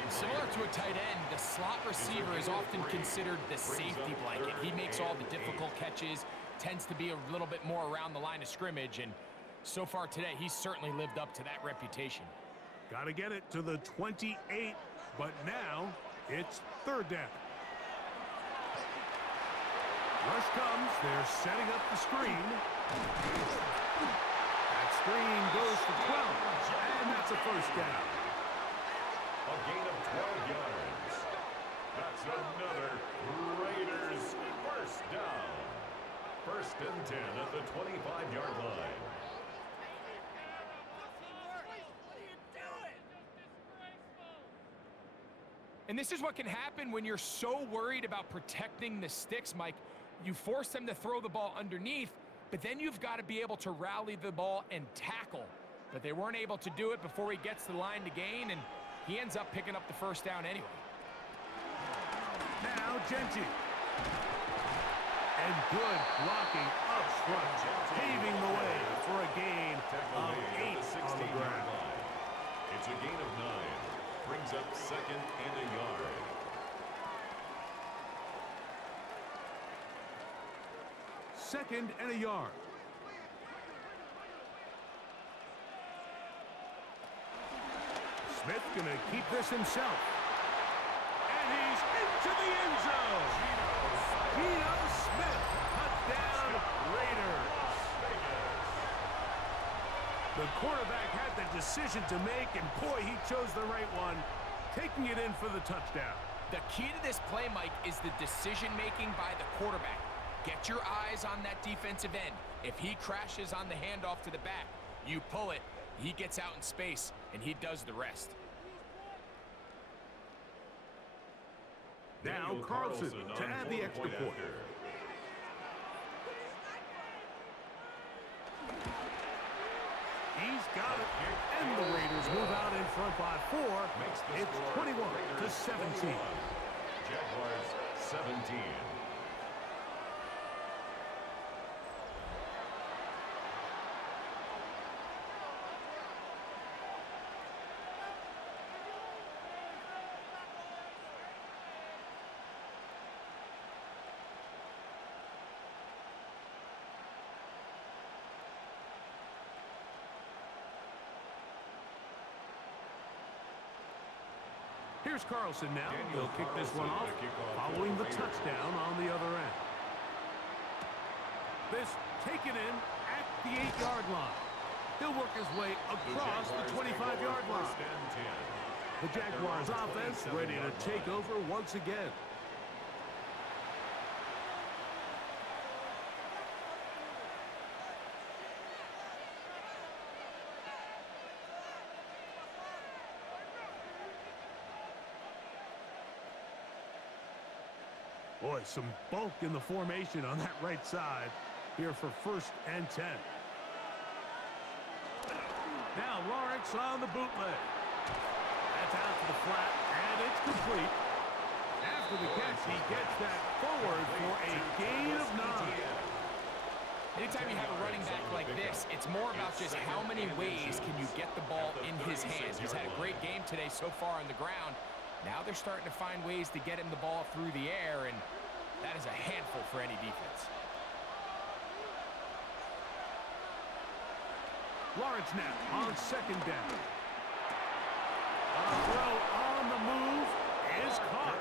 Similar to a tight end, the slot receiver is often considered the safety blanket. He makes all the difficult catches, tends to be a little bit more around the line of scrimmage, and so far today, he's certainly lived up to that reputation. Got to get it to the 28, but now it's third down. Rush comes. They're setting up the screen. That screen goes for 12, and that's a first down. A gain of 12 yards. That's another Raiders first down. First and 10 at the 25-yard line. And this is what can happen when you're so worried about protecting the sticks, Mike. You force them to throw the ball underneath, but then you've got to be able to rally the ball and tackle. But they weren't able to do it before he gets to the line to gain, and he ends up picking up the first down anyway. Now Genty. And good blocking up front, paving the way for a gain of 8 on the 2nd and a yard. Smith going to keep this himself. And he's into the end zone. Geno Smith, touchdown, Raiders. The quarterback had the decision to make, and boy, he chose the right one, taking it in for the touchdown. The key to this play, Mike, is the decision-making by the quarterback. Get your eyes on that defensive end. If he crashes on the handoff to the back, you pull it, he gets out in space, and he does the rest. Now Carlson to add the extra point. He's got it, and the Raiders move out in front by 4. It's 21-17. Jaguars 17. Here's Carlson now. He'll kick this one off, following the touchdown on the other end. This taken in at the 8-yard line. He'll work his way across the 25-yard line. The Jaguars offense ready to take over once again. Boy, some bulk in the formation on that right side here for 1st and 10. Now Lawrence on the bootleg. That's out to the flat, and it's complete. After the catch, he gets that forward for a gain of 9. Anytime you have a running back like this, it's more about just how many ways can you get the ball in his hands. He's had a great game today so far on the ground. Now they're starting to find ways to get him the ball through the air, and that is a handful for any defense. Lawrence now on 2nd down. A throw on the move is caught.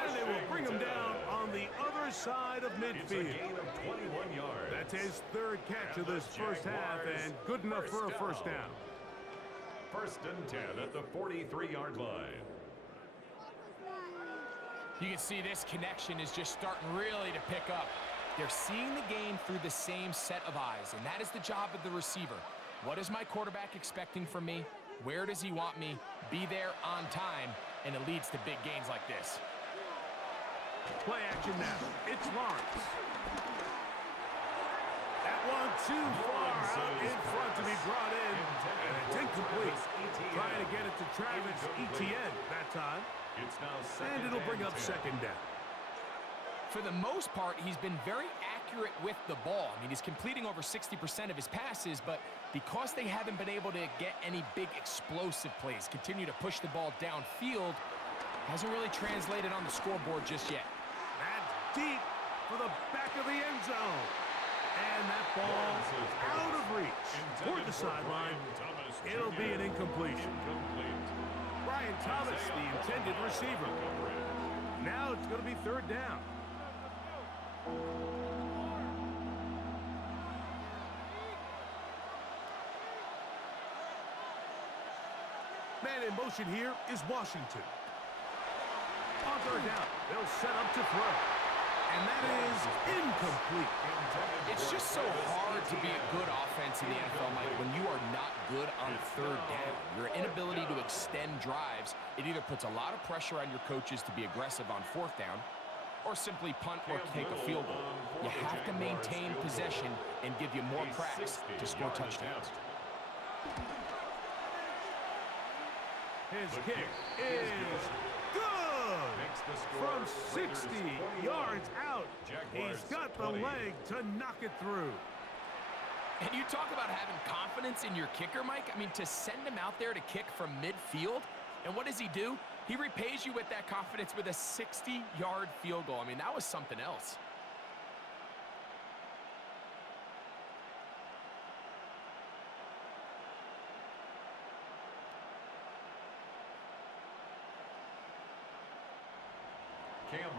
And they will bring him down on the other side of midfield. It's a gain of 21 yards. That's his 3rd catch of this first half, and good enough for a first down. 1st and 10 at the 43-yard line. You can see this connection is just starting really to pick up. They're seeing the game through the same set of eyes, and that is the job of the receiver. What is my quarterback expecting from me? Where does he want me? Be there on time, and it leads to big gains like this. Play action now. It's Lawrence. That one too far out in front to be brought in, and it's incomplete. Trying to get it to Travis Etienne that time. And it'll bring up 2nd down. For the most part, he's been very accurate with the ball. I mean, he's completing over 60% of his passes, but because they haven't been able to get any big explosive plays, continue to push the ball downfield, hasn't really translated on the scoreboard just yet. That's deep for the back of the end zone. And that ball out of reach toward the sideline. It'll be an incompletion. Brian Thomas, the intended receiver. Now it's going to be 3rd down. Man in motion here is Washington. On 3rd down, they'll set up to throw. And that is incomplete. It's just so hard to be a good offense in the NFL, Mike, when you are not good on 3rd down. Your inability to extend drives, it either puts a lot of pressure on your coaches to be aggressive on 4th down, or simply punt or kick a field goal. You have to maintain possession and give you more cracks to score touchdowns. His kick is good! From 60 yards out, he's got the leg to knock it through. And you talk about having confidence in your kicker, Mike. I mean, to send him out there to kick from midfield, and what does he do? He repays you with that confidence with a 60-yard field goal. I mean, that was something else.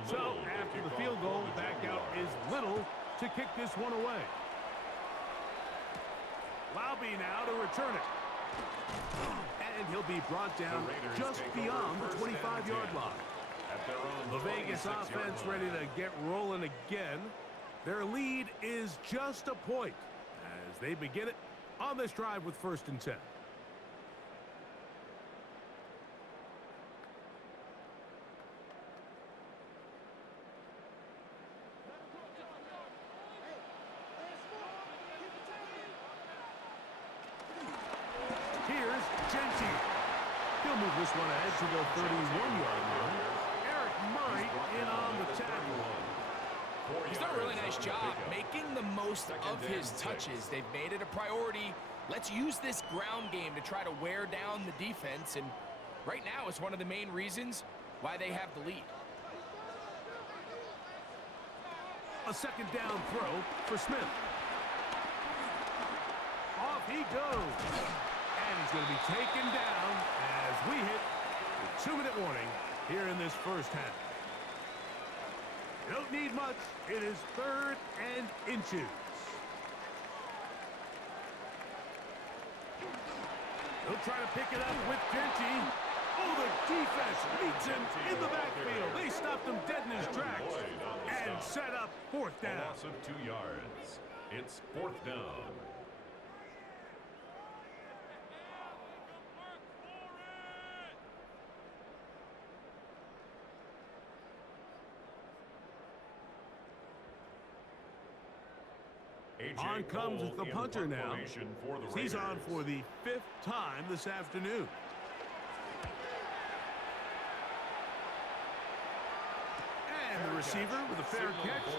So after the field goal, back out is Little to kick this one away. Lowby now to return it. And he'll be brought down just beyond the 25-yard line. The Vegas offense ready to get rolling again. Their lead is just a point as they begin it on this drive with 1st and 10. Here's Genty. He'll move this one ahead to the 31-yard line. Eric Murray in on the tackle. He's done a really nice job making the most of his touches. They've made it a priority. Let's use this ground game to try to wear down the defense, and right now it's one of the main reasons why they have the lead. A 2nd down throw for Smith. Off he goes. And he's going to be taken down as we hit the 2-minute warning here in this first half. You don't need much. It is 3rd and inches. He'll try to pick it up with Genty. Oh, the defense meets him in the backfield. They stopped him dead in his tracks and set up 4th down. A loss of 2 yards. It's 4th down. On comes the punter now. He's on for the 5th time this afternoon. And the receiver with a fair catch,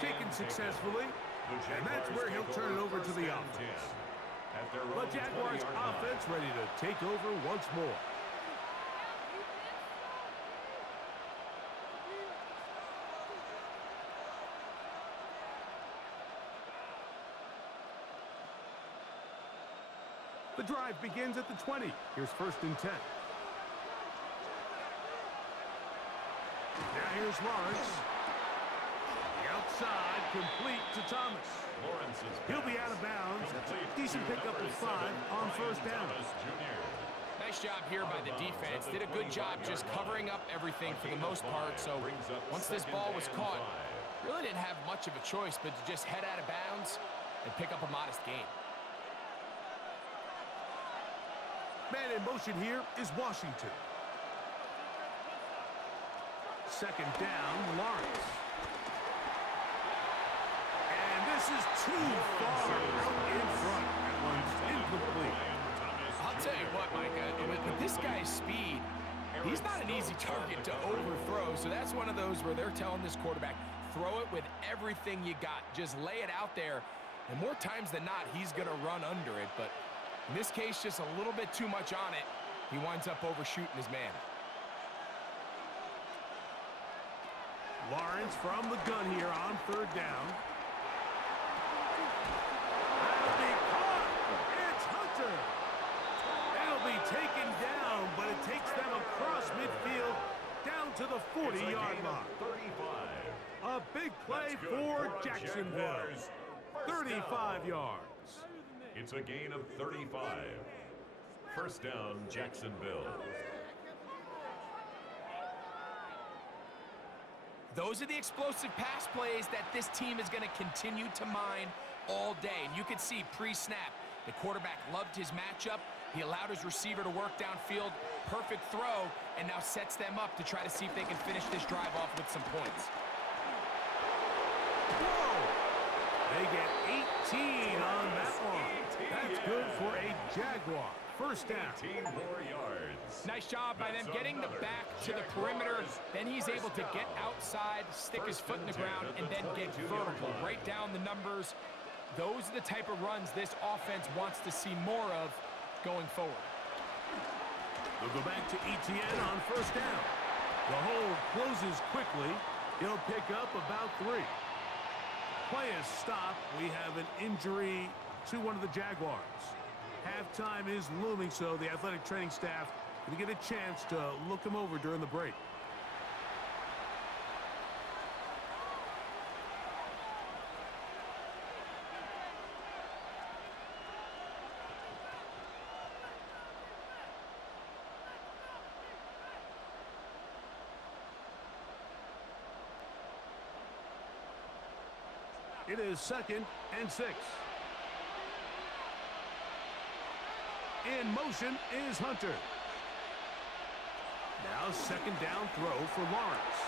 taken successfully. And that's where he'll turn it over to the offense. The Jaguars offense ready to take over once more. The drive begins at the 20. Here's 1st and 10. Now here's Lawrence. The outside, complete to Thomas. He'll be out of bounds. That's a decent pickup of 5 on 1st down. Nice job here by the defense. Did a good job just covering up everything for the most part. So once this ball was caught, really didn't have much of a choice but to just head out of bounds and pick up a modest gain. Man in motion here is Washington. 2nd down, Lawrence. And this is too far out in front. That one's incomplete. I'll tell you what, Micah, with this guy's speed, he's not an easy target to overthrow. So that's one of those where they're telling this quarterback, throw it with everything you got. Just lay it out there. And more times than not, he's going to run under it. But in this case, just a little bit too much on it. He winds up overshooting his man. Lawrence from the gun here on 3rd down. That'll be caught. It's Hunter. It'll be taken down, but it takes them across midfield down to the 40-yard line. 35. A big play for Jacksonville. 35 yards. It's a gain of 35. 1st down, Jacksonville. Those are the explosive pass plays that this team is going to continue to mine all day. And you can see pre-snap, the quarterback loved his matchup. He allowed his receiver to work downfield. Perfect throw, and now sets them up to try to see if they can finish this drive off with some points. Whoa! They get 18 on that one. That's good for a Jaguar. 1st down. 18 more yards. Nice job by them getting the back to the perimeter. Then he's able to get outside, stick his foot in the ground, and then get vertical. Right down the numbers. Those are the type of runs this offense wants to see more of going forward. They'll go back to Etienne on 1st down. The hole closes quickly. He'll pick up about 3. Play is stopped. We have an injury to one of the Jaguars. Halftime is looming, so the athletic training staff going to get a chance to look him over during the break. It is 2nd and 6. In motion is Hunter. Now 2nd down throw for Lawrence.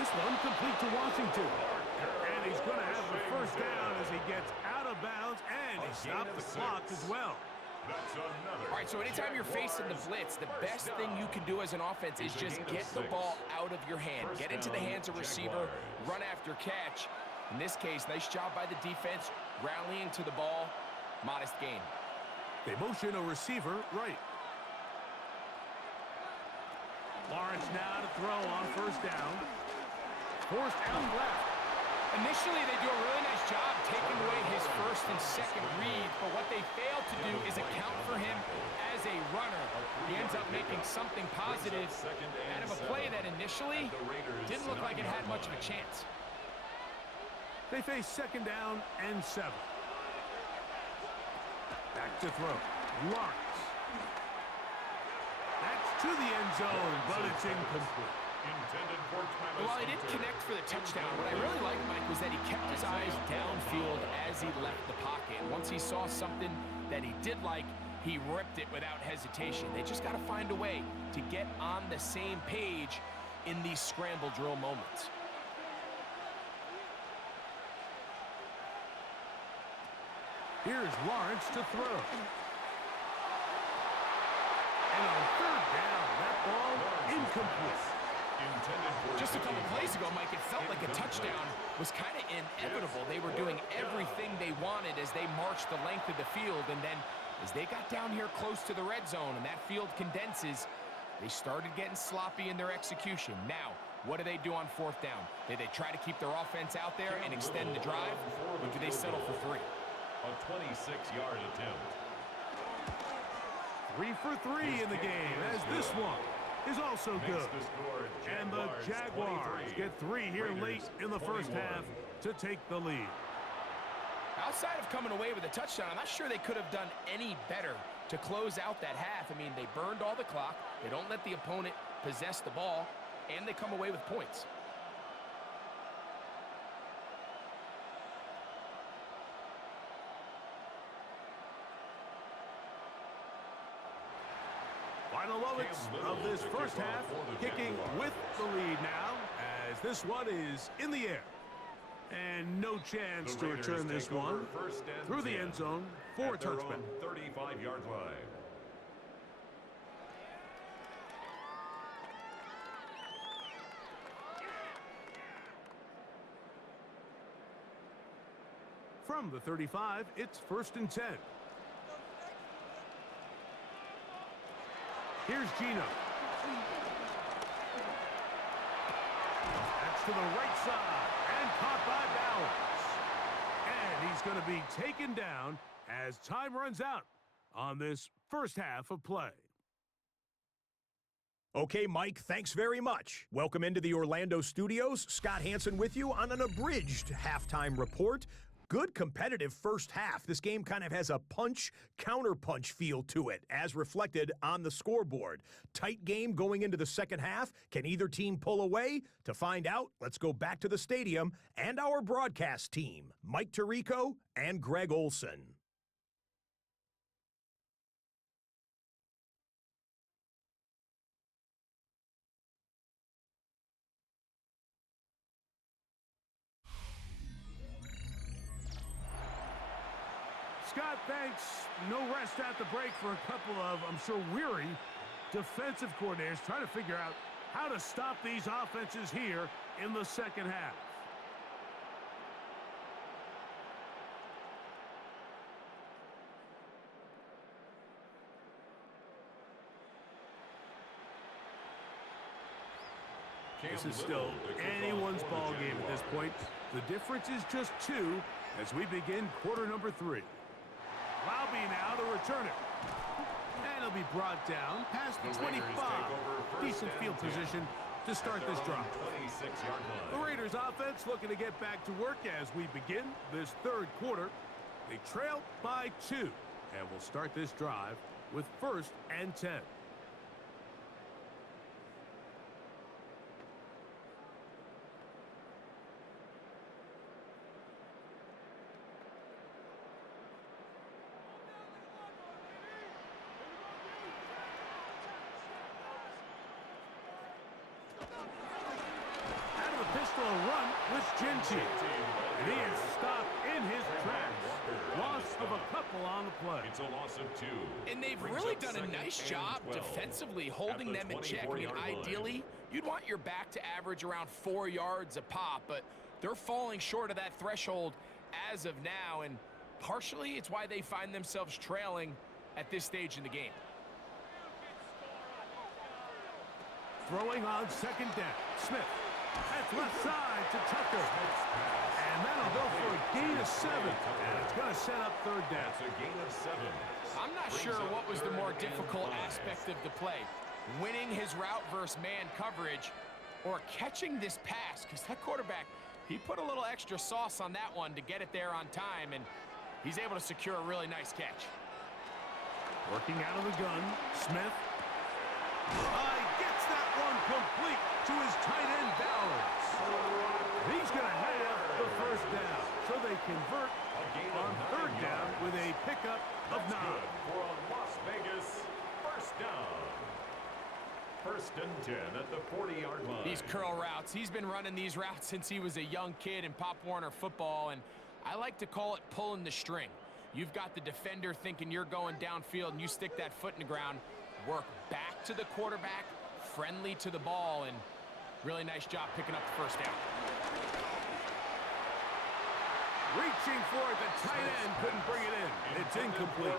This one complete to Washington. And he's going to have the 1st down as he gets out of bounds, and he stopped the clock as well. All right, so anytime you're facing the blitz, the best thing you can do as an offense is just get the ball out of your hand. Get into the hands of receiver, run after catch. In this case, nice job by the defense, rallying to the ball. Modest gain. They motion a receiver right. Lawrence now to throw on 1st down. Forced out left. Initially, they do a really nice job taking away his 1st and 2nd read, but what they fail to do is account for him as a runner. He ends up making something positive out of a play that initially didn't look like it had much of a chance. They face 2nd down and 7. Back to throw. Lawrence. That's to the end zone, but it's incomplete. While he didn't connect for the touchdown, what I really liked, Mike, was that he kept his eyes downfield as he left the pocket. Once he saw something that he did like, he ripped it without hesitation. They just got to find a way to get on the same page in these scramble drill moments. Here's Lawrence to throw. And on 3rd down, that ball incomplete. Just a couple plays ago, Mike, it felt like a touchdown was kind of inevitable. They were doing everything they wanted as they marched the length of the field, and then as they got down here close to the red zone and that field condenses, they started getting sloppy in their execution. Now, what do they do on 4th down? Do they try to keep their offense out there and extend the drive, or do they settle for 3? A 26-yard attempt. 3 for 3 in the game, as this one is also good. And the Jaguars get 3 here late in the 1st half to take the lead. Outside of coming away with a touchdown, I'm not sure they could have done any better to close out that half. I mean, they burned all the clock, they don't let the opponent possess the ball, and they come away with points. Final moments of this 1st half, kicking with the lead now, as this one is in the air. And no chance to return this one through the end zone for a touchback. 35-yard line. From the 35, it's 1st and 10. Here's Gino. That's to the right side and caught by Bowers. And he's going to be taken down as time runs out on this 1st half of play. Okay, Mike, thanks very much. Welcome into the Orlando studios. Scott Hansen with you on an abridged halftime report. Good competitive 1st half. This game kind of has a punch-counterpunch feel to it, as reflected on the scoreboard. Tight game going into the 2nd half. Can either team pull away? To find out, let's go back to the stadium and our broadcast team, Mike Tirico and Greg Olson. Scott, thanks. No rest at the break for a couple of, I'm sure, weary defensive coordinators trying to figure out how to stop these offenses here in the 2nd half. This is still anyone's ball game at this point. The difference is just 2 as we begin quarter number 3. Laube now to return it. And it'll be brought down past the 25. Decent field position to start this drive. The Raiders offense looking to get back to work as we begin this 3rd quarter. They trail by 2. And we'll start this drive with 1st and 10. with Genty. And he is stopped in his tracks. Loss of a couple on the play. It's a loss of 2. And they've really done a nice job defensively holding them in check. I mean, ideally, you'd want your back to average around 4 yards a pop, but they're falling short of that threshold as of now, and partially it's why they find themselves trailing at this stage in the game. Throwing on second down. Smith. That's left side to Tucker. And that'll go for a gain of 7. And it's going to set up third down. That's a gain of 7. I'm not sure what was the more difficult aspect of the play. Winning his route versus man coverage or catching this pass, because that quarterback, he put a little extra sauce on that one to get it there on time, and he's able to secure a really nice catch. Working out of the gun, Smith. Gets that one complete to his tight end, Bowers. He's going to have the first down, so they convert on third down with a pickup of 9. Good for a Las Vegas first down. First and 10 at the 40-yard line. These curl routes, he's been running these routes since he was a young kid in Pop Warner football, and I like to call it pulling the string. You've got the defender thinking you're going downfield, and you stick that foot in the ground, work back to the quarterback, friendly to the ball, and really nice job picking up the first down. Reaching for it, the tight end couldn't bring it in. It's incomplete.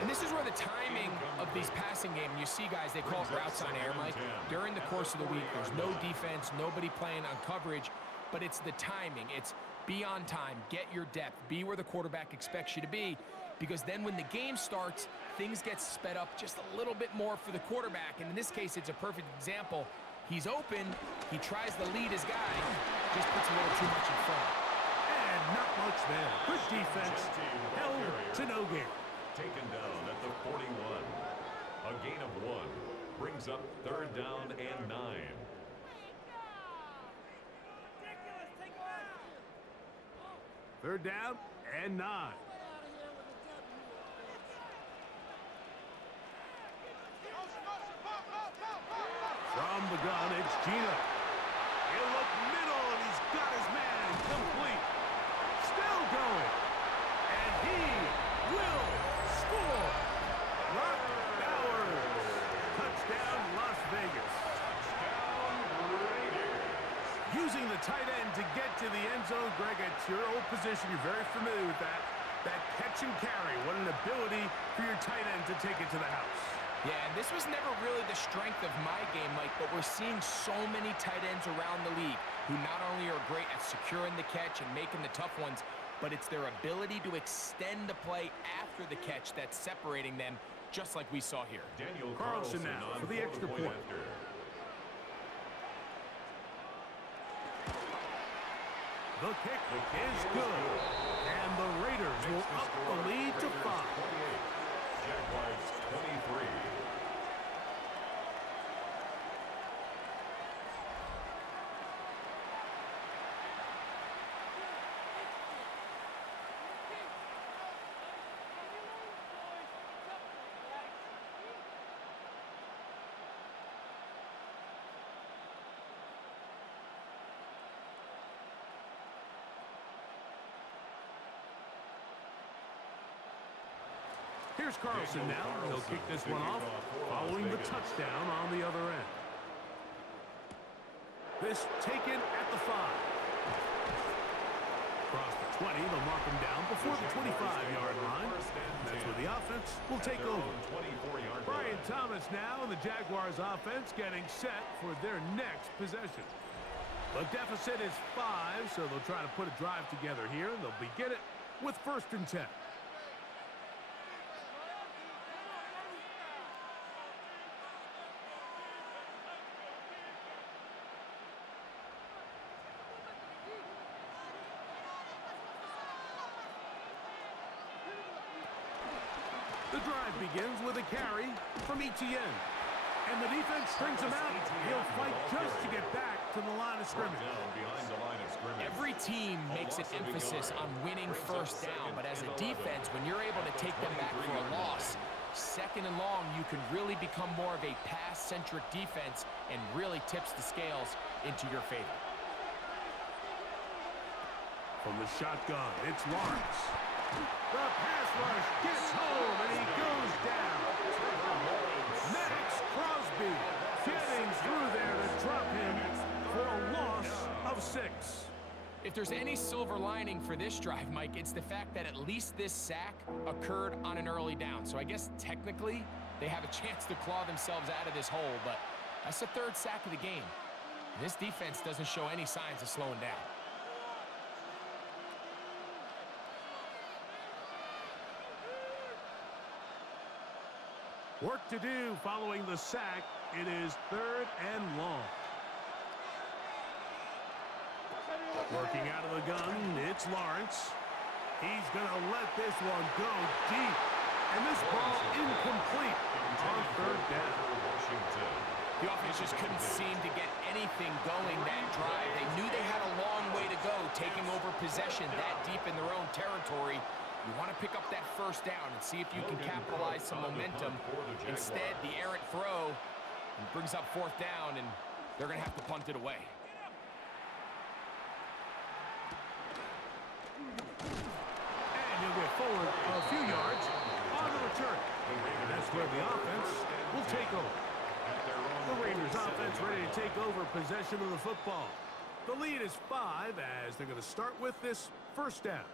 And this is where the timing of these passing game, you see guys, they call it routes on air, Mike. During the course of the week, there's no defense, nobody playing on coverage, but it's the timing. It's be on time, get your depth, be where the quarterback expects you to be, because then when the game starts, things get sped up just a little bit more for the quarterback. And in this case, it's a perfect example. He's open, he tries to lead his guy, just puts a little too much in front. And not much there. Good defense, held to no gain. Taken down at the 41. A gain of 1 brings up third down and 9. Third down and 9. From the gun, it's Gino. He'll look middle, and he's got his man complete. Still going. And he will score. Brock Bowers. Touchdown, Las Vegas. Touchdown, Raiders. Using the tight end to get to the end zone, Greg, it's your old position. You're very familiar with that. That catch and carry. What an ability for your tight end to take it to the house. Yeah, and this was never really the strength of my game, Mike, but we're seeing so many tight ends around the league who not only are great at securing the catch and making the tough ones, but it's their ability to extend the play after the catch that's separating them, just like we saw here. Daniel Carlson now for the extra point. After. The kick is good, and the Raiders will up the lead to 5. Jaguars 23. Here's Carlson now. He'll kick this one off, following the touchdown on the other end. This taken at the 5. Across the 20, they'll mark him down before the 25-yard line. That's where the offense will take over. Brian Thomas now, and the Jaguars offense getting set for their next possession. The deficit is 5, so they'll try to put a drive together here, and they'll begin it with 1st and 10. The drive begins with a carry from Etienne. And the defense strings him out. He'll fight just to get back to the line of scrimmage. Every team makes an emphasis on winning first down, but as a defense, when you're able to take them back for a loss, 2nd and long, you can really become more of a pass-centric defense and really tips the scales into your favor. From the shotgun, it's Lawrence. The pass rush gets home, and he goes down. Max Crosby getting through there to drop him for a loss of 6. If there's any silver lining for this drive, Mike, it's the fact that at least this sack occurred on an early down. So I guess technically they have a chance to claw themselves out of this hole, but that's the 3rd sack of the game. And this defense doesn't show any signs of slowing down. Work to do following the sack. It is 3rd and long. Working out of the gun, it's Lawrence. He's going to let this one go deep. And this ball incomplete on 3rd down. The offense just couldn't seem to get anything going that drive. They knew they had a long way to go, taking over possession that deep in their own territory. You want to pick up that 1st down and see if you can capitalize some momentum. Instead, the errant throw brings up 4th down, and they're going to have to punt it away. And he'll get forward a few yards on the return. And that's where the offense will take over. The Raiders offense ready to take over possession of the football. The lead is 5 as they're going to start with this 1st down.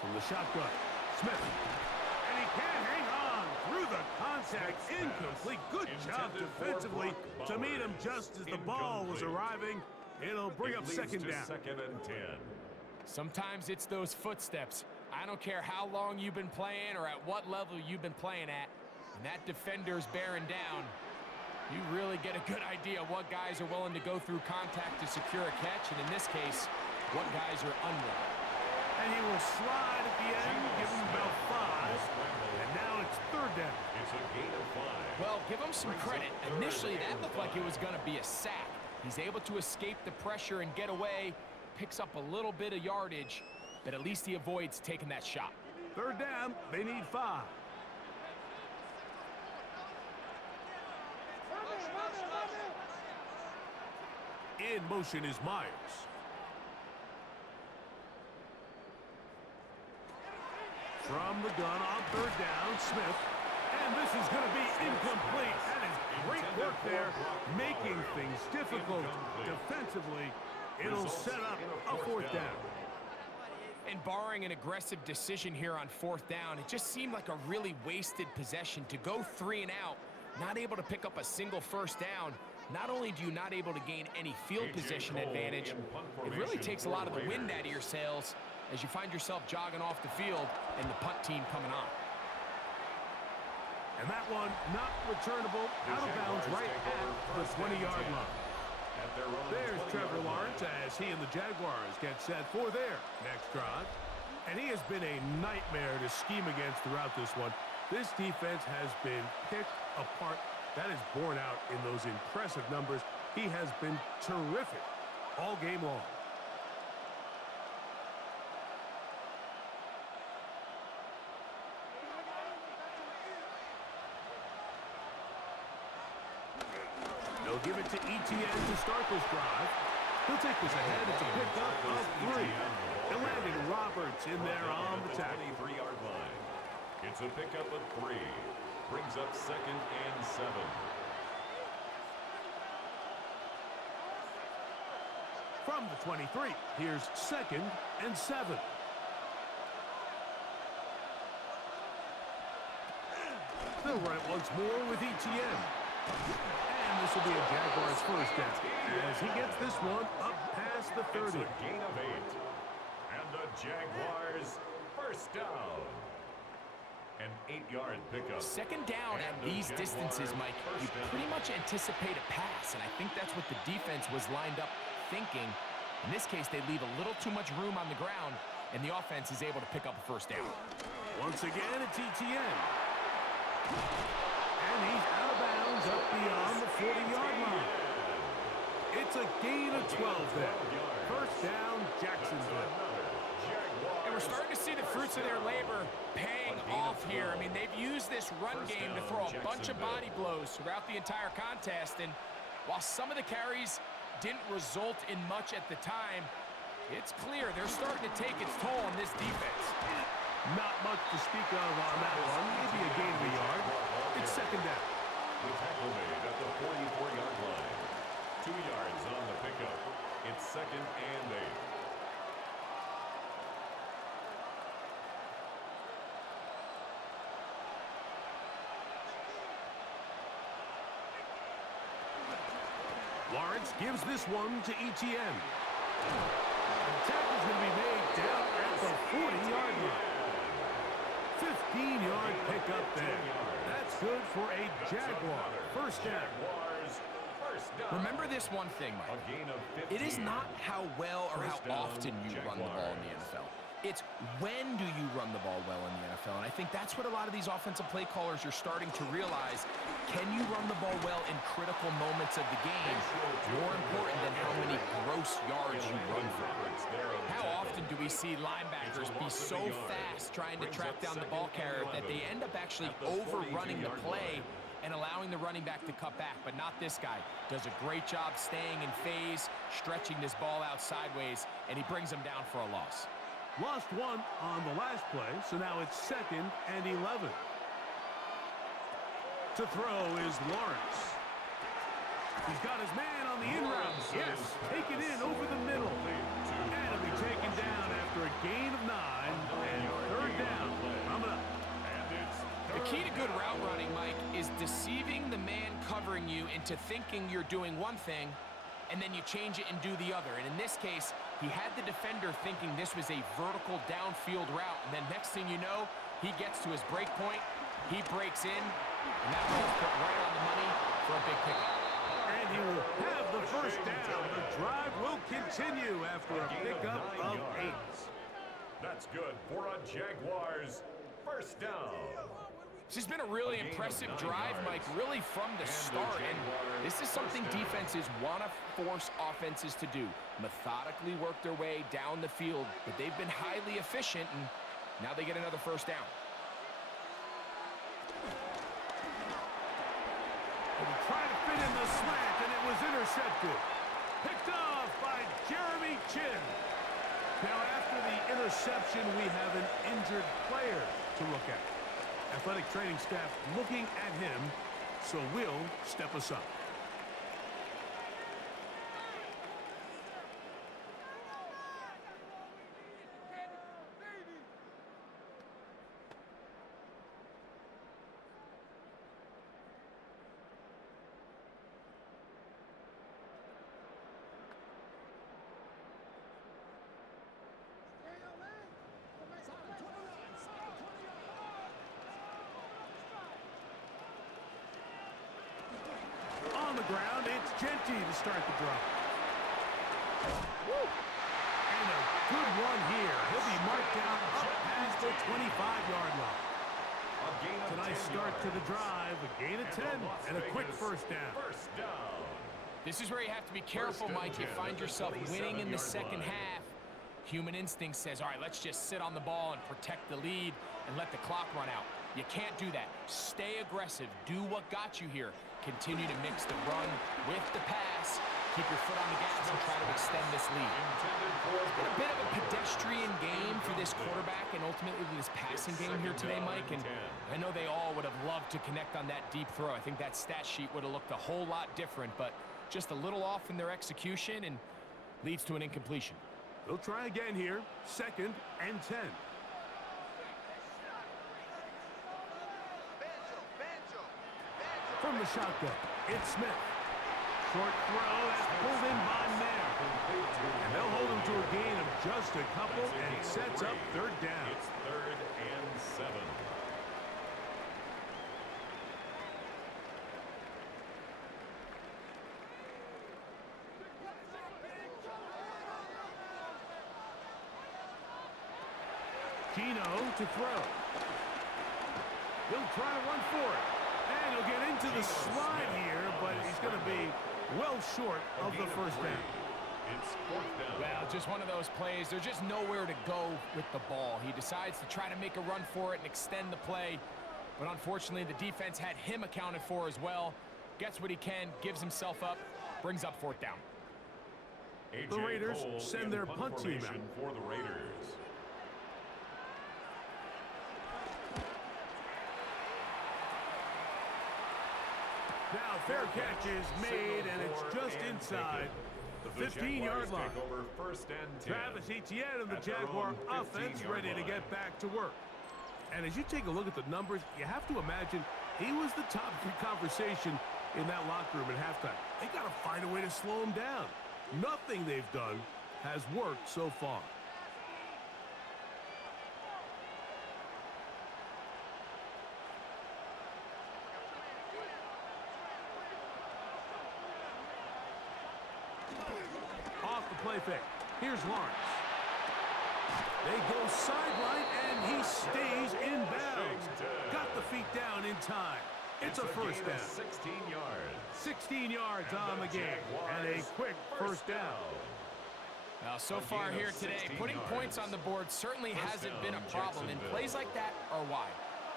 From the shotgun, Smith. And he can't hang on through the contact. Incomplete. Good job defensively to meet him just as the ball was arriving. It'll bring up 2nd down. 2nd and 10. Sometimes it's those footsteps. I don't care how long you've been playing or at what level you've been playing at. When that defender's bearing down, you really get a good idea of what guys are willing to go through contact to secure a catch, and in this case, what guys are unwilling. And he will slide at the end, give him about 5. And now it's 3rd down. It's a gain of 5. Well, give him some credit. Initially, that looked like it was going to be a sack. He's able to escape the pressure and get away, picks up a little bit of yardage, but at least he avoids taking that shot. 3rd down, they need 5. In motion is Myers. From the gun on 3rd down, Smith. And this is going to be incomplete. That is great work there, making things difficult defensively. It'll set up a 4th down. And barring an aggressive decision here on 4th down, it just seemed like a really wasted possession to go 3 and out, not able to pick up a single 1st down. Not only do you not able to gain any field position advantage, it really takes a lot of the wind out of your sails as you find yourself jogging off the field and the punt team coming on. And that one not returnable, out of bounds right at the 20-yard line. There's Trevor Lawrence as he and the Jaguars get set for their next drive. And he has been a nightmare to scheme against throughout this one. This defense has been picked apart. That is borne out in those impressive numbers. He has been terrific all game long. They'll give it to ETN to start this drive. He'll take this ahead. It's a pickup of 3. And landed Roberts in there on the tackle. 23-yard line. It's a pickup of 3. Brings up 2nd and 7. From the 23, here's 2nd and 7. They'll run it once more with ETN. And this will be a Jaguars 1st down as he gets this one up past the 30. It's a gain of 8. And the Jaguars 1st down. An 8-yard pickup. 2nd down at these distances, Mike, you pretty much anticipate a pass, and I think that's what the defense was lined up thinking. In this case, they leave a little too much room on the ground, and the offense is able to pick up a 1st down. Once again, it's ETN. And he's out of bounds up beyond the 40-yard line. It's a gain of 12 there. First down, Jacksonville. And we're starting to see the fruits of their labor paying off here. I mean, they've used this run game to throw a bunch of body blows throughout the entire contest. And while some of the carries didn't result in much at the time, it's clear they're starting to take its toll on this defense. Not much to speak of on that one. Maybe a gain of a yard. It's second down. The tackle made at the 44-yard line. 2 yards on the pickup. It's second and 8. Lawrence gives this one to Etienne. The tackle's going to be made down at the 40-yard line. 15-yard pickup there. That's good for a Jaguar. First down. Remember this one thing, Mike. It is not how well or how often you run the ball in the NFL. It's when do you run the ball well in the NFL. And I think that's what a lot of these offensive play callers are starting to realize. Can you run the ball well in critical moments of the game? More important than how many gross yards you run for. How often do we see linebackers be so fast trying to track down the ball carrier that they end up actually overrunning the play and allowing the running back to cut back? But not this guy. Does a great job staying in phase, stretching this ball out sideways, and he brings him down for a loss. Lost one on the last play, so now it's second and 11. To throw is Lawrence. He's got his man on the in route. Yes, taken in over the middle. And it'll be taken down after a gain of 9 and third down. Coming up. The key to good route running, Mike, is deceiving the man covering you into thinking you're doing one thing, and then you change it and do the other. And in this case, he had the defender thinking this was a vertical downfield route, and then next thing you know, he gets to his break point, he breaks in, and that ball's put right on the money for a big pickup. And he will have the first down. The drive will continue after a pickup of 8. That's good for a Jaguars first down. This has been a really impressive drive, Mike, really from the start. And this is something defenses want to force offenses to do. Methodically work their way down the field, but they've been highly efficient, and now they get another first down. And he tried to fit in the slant, and it was intercepted. Picked off by Jeremy Chin. Now, after the interception, we have an injured player to look at. Athletic training staff looking at him, so we'll step us up. On the ground, it's Genty to start the drive. And a good one here. He'll be marked down up past the 25-yard line. Can I start to the drive? A gain of 10 and a quick first down. This is where you have to be careful, Mike. You find yourself winning in the second half. Human instinct says, all right, let's just sit on the ball and protect the lead and let the clock run out. You can't do that. Stay aggressive. Do what got you here. Continue to mix the run with the pass. Keep your foot on the gas and try to extend this lead. It's been a bit of a pedestrian game for this quarterback and ultimately this passing game here today, Mike. And I know they all would have loved to connect on that deep throw. I think that stat sheet would have looked a whole lot different, but just a little off in their execution and leads to an incompletion. They'll try again here. Second and 10. From the shotgun, it's Smith. Short throw is pulled in by Mayer. And they'll hold him to a gain of just a couple and sets up third down. It's 3rd and 7. Gino to throw. He'll try to run for it. And he'll get into the slide here, but he's going to be well short of the first down. It's fourth down. Well, just one of those plays. There's just nowhere to go with the ball. He decides to try to make a run for it and extend the play. But unfortunately, the defense had him accounted for as well. Gets what he can, gives himself up, brings up fourth down. The Raiders send their punt team out. For the Raiders. Now, fair catch is made, and it's just inside the 15-yard line. First and 10. Travis Etienne of the Jaguar offense ready to get back to work. And as you take a look at the numbers, you have to imagine he was the topic of conversation in that locker room at halftime. They got to find a way to slow him down. Nothing they've done has worked so far. Off the play fake. Here's Lawrence. They go sideline, and he stays in bounds. Got the feet down in time. It's a first down. 16 yards. 16 yards on the game, and a quick first down. Now, so far here today, putting points on the board certainly hasn't been a problem, and plays like that are why.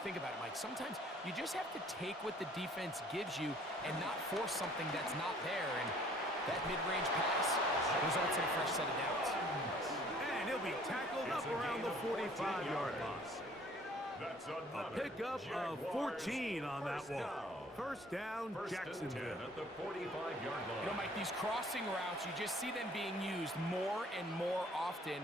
Think about it, Mike. Sometimes you just have to take what the defense gives you and not force something that's not there, and that mid-range pass results in a fresh set of downs. And he'll be tackled up around the 45-yard line. That's A pickup of 14 on that one. First down, Jacksonville. At the 45-yard line. You know, Mike, these crossing routes, you just see them being used more and more often.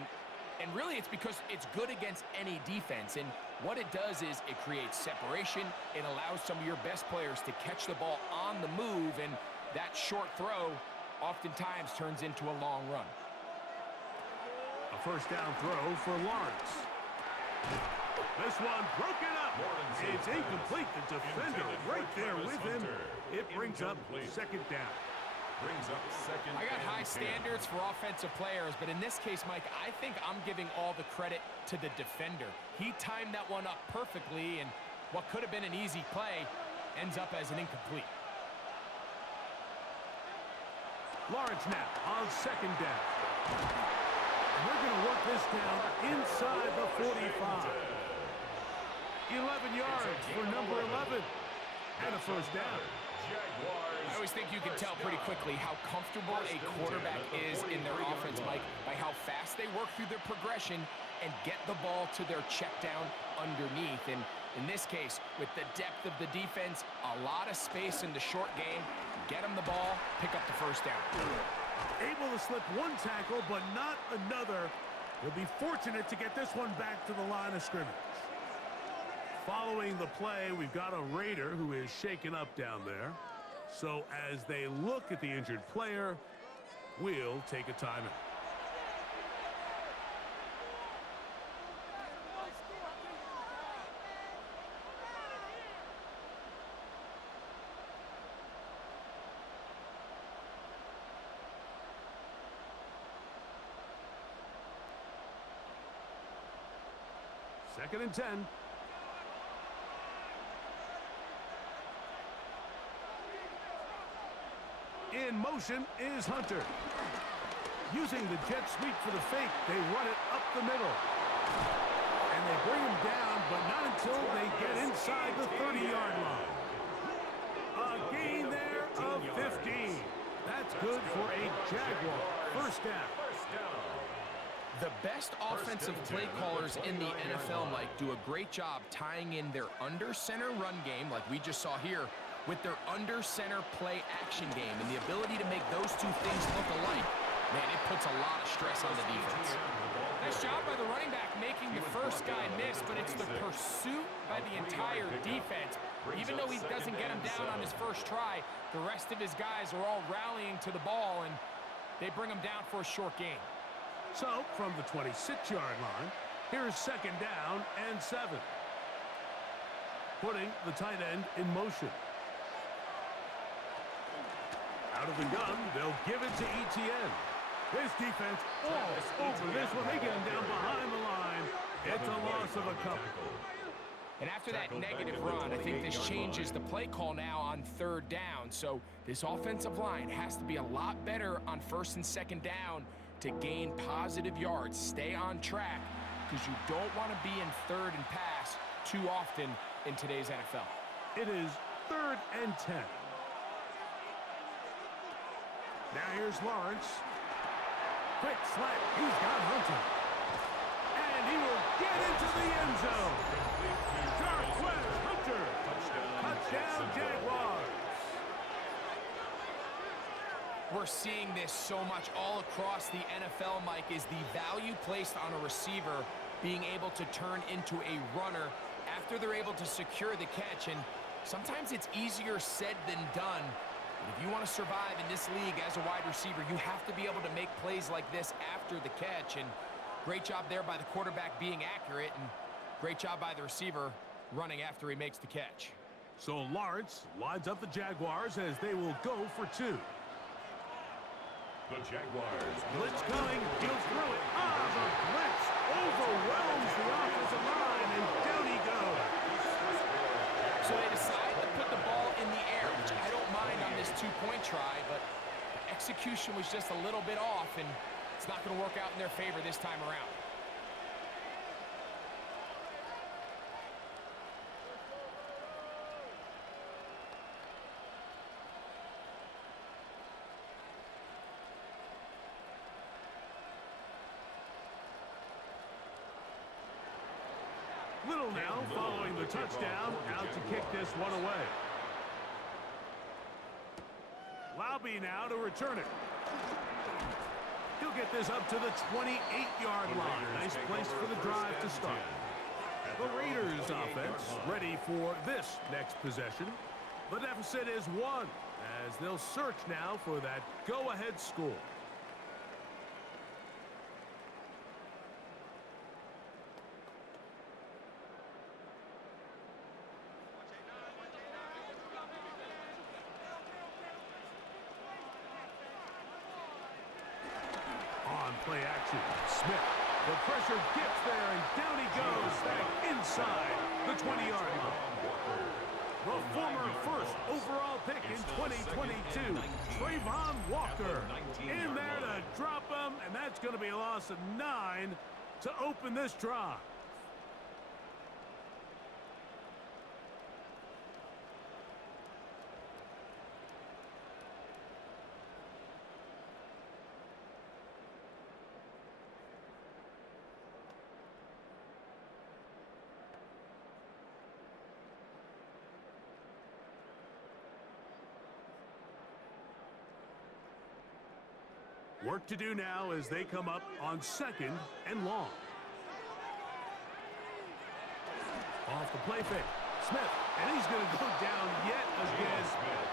And really, it's because it's good against any defense. And what it does is it creates separation. It allows some of your best players to catch the ball on the move. And that short throw oftentimes turns into a long run. A first down throw for Lawrence. This one broken up. It's incomplete. The defender right there with him. It brings up second down. I got high standards for offensive players, but in this case, Mike, I think I'm giving all the credit to the defender. He timed that one up perfectly, and what could have been an easy play ends up as an incomplete. Lawrence now on second down. And we're going to work this down inside the 45. 11 yards for number 11. And a first down. I always think you can tell pretty quickly how comfortable a quarterback is in their offense, Mike, by how fast they work through their progression and get the ball to their check down underneath. And in this case, with the depth of the defense, a lot of space in the short game, get them the ball, pick up the first down. Able to slip one tackle, but not another. He'll be fortunate to get this one back to the line of scrimmage. Following the play, we've got a Raider who is shaken up down there. So as they look at the injured player, we'll take a timeout. Second and 10. In motion is Hunter. Using the jet sweep for the fake, they run it up the middle. And they bring him down, but not until they get inside the 30-yard line. A gain there of 15. That's good for a Jaguar. First down. The best offensive play callers in the NFL, Mike, do a great job tying in their under-center run game, like we just saw here, with their under-center play action game. And the ability to make those two things look alike, man, it puts a lot of stress on the defense. Nice job by the running back making the first guy miss, but it's the pursuit by the entire defense. Even though he doesn't get him down on his first try, the rest of his guys are all rallying to the ball, and they bring him down for a short gain. So, from the 26-yard line, here's second down and 7. Putting the tight end in motion. Out of the gun, they'll give it to Etienne. This defense all over this one. They get him down behind the line. It's a loss of a couple. And after that negative run, I think this changes the play call now on 3rd down. So this offensive line has to be a lot better on 1st and 2nd down to gain positive yards. Stay on track because you don't want to be in 3rd and pass too often in today's NFL. It is 3rd and 10. Now here's Lawrence. Quick slant. He's got Hunter. And he will get into the end zone. Jarquez Hunter. Touchdown Jaguars. We're seeing this so much all across the NFL, Mike, is the value placed on a receiver being able to turn into a runner after they're able to secure the catch. And sometimes it's easier said than done. But if you want to survive in this league as a wide receiver, you have to be able to make plays like this after the catch. And great job there by the quarterback being accurate, and great job by the receiver running after he makes the catch. So Lawrence lines up the Jaguars as they will go for 2. The Jaguars. Blitz coming. He'll throw it. The blitz overwhelms the offensive line, and down he goes. So they decide to put the ball in the air, which I don't mind on this 2-point try, but the execution was just a little bit off, and it's not going to work out in their favor this time around. Little now following the touchdown, out to kick this one away. Laube now to return it. He'll get this up to the 28-yard line. Nice place for the drive to start. The Raiders offense ready for this next possession. The deficit is 1 as they'll search now for that go-ahead score. Play action. Smith. The pressure gets there, and down he goes back inside the 20-yard line. The former first overall pick in 2022, Trayvon Walker, in there to drop him, and that's going to be a loss of 9 to open this drive. Work to do now as they come up on 2nd and long. Off the play fake. Smith, and he's going to go down yet again.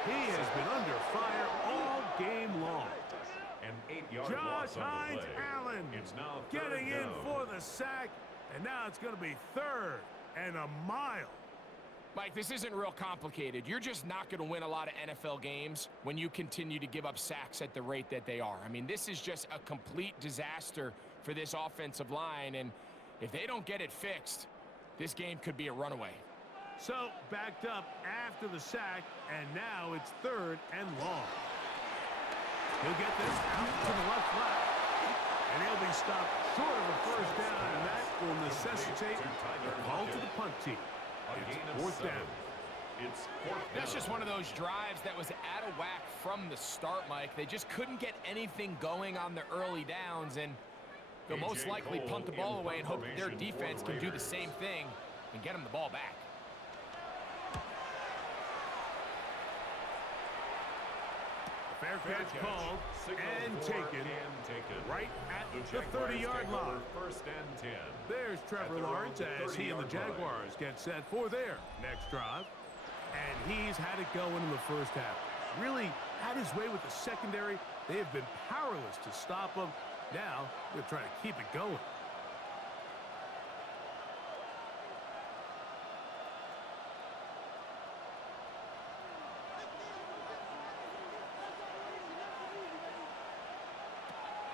He has been under fire all game long. An 8-yard Josh loss on the Hines play. Allen It's now getting in down. for the sack, and now it's going to be 3rd and a mile. Mike, this isn't real complicated. You're just not going to win a lot of NFL games when you continue to give up sacks at the rate that they are. I mean, this is just a complete disaster for this offensive line, and if they don't get it fixed, this game could be a runaway. So, backed up after the sack, and now it's 3rd and long. He'll get this out to the left flat, and he'll be stopped short of a 1st down, and that will necessitate a call to the punt team. It's 4th down. It's 4th down. That's just one of those drives that was out of whack from the start, Mike. They just couldn't get anything going on the early downs, and they'll most likely punt the ball away and hope that their defense can do the same thing and get them the ball back. Fair catch called and taken right at the 30-yard line. 1st and 10. There's Trevor Lawrence as he and the Jaguars get set for their next drive. And he's had it going in the first half. Really had his way with the secondary. They have been powerless to stop him. Now they're trying to keep it going.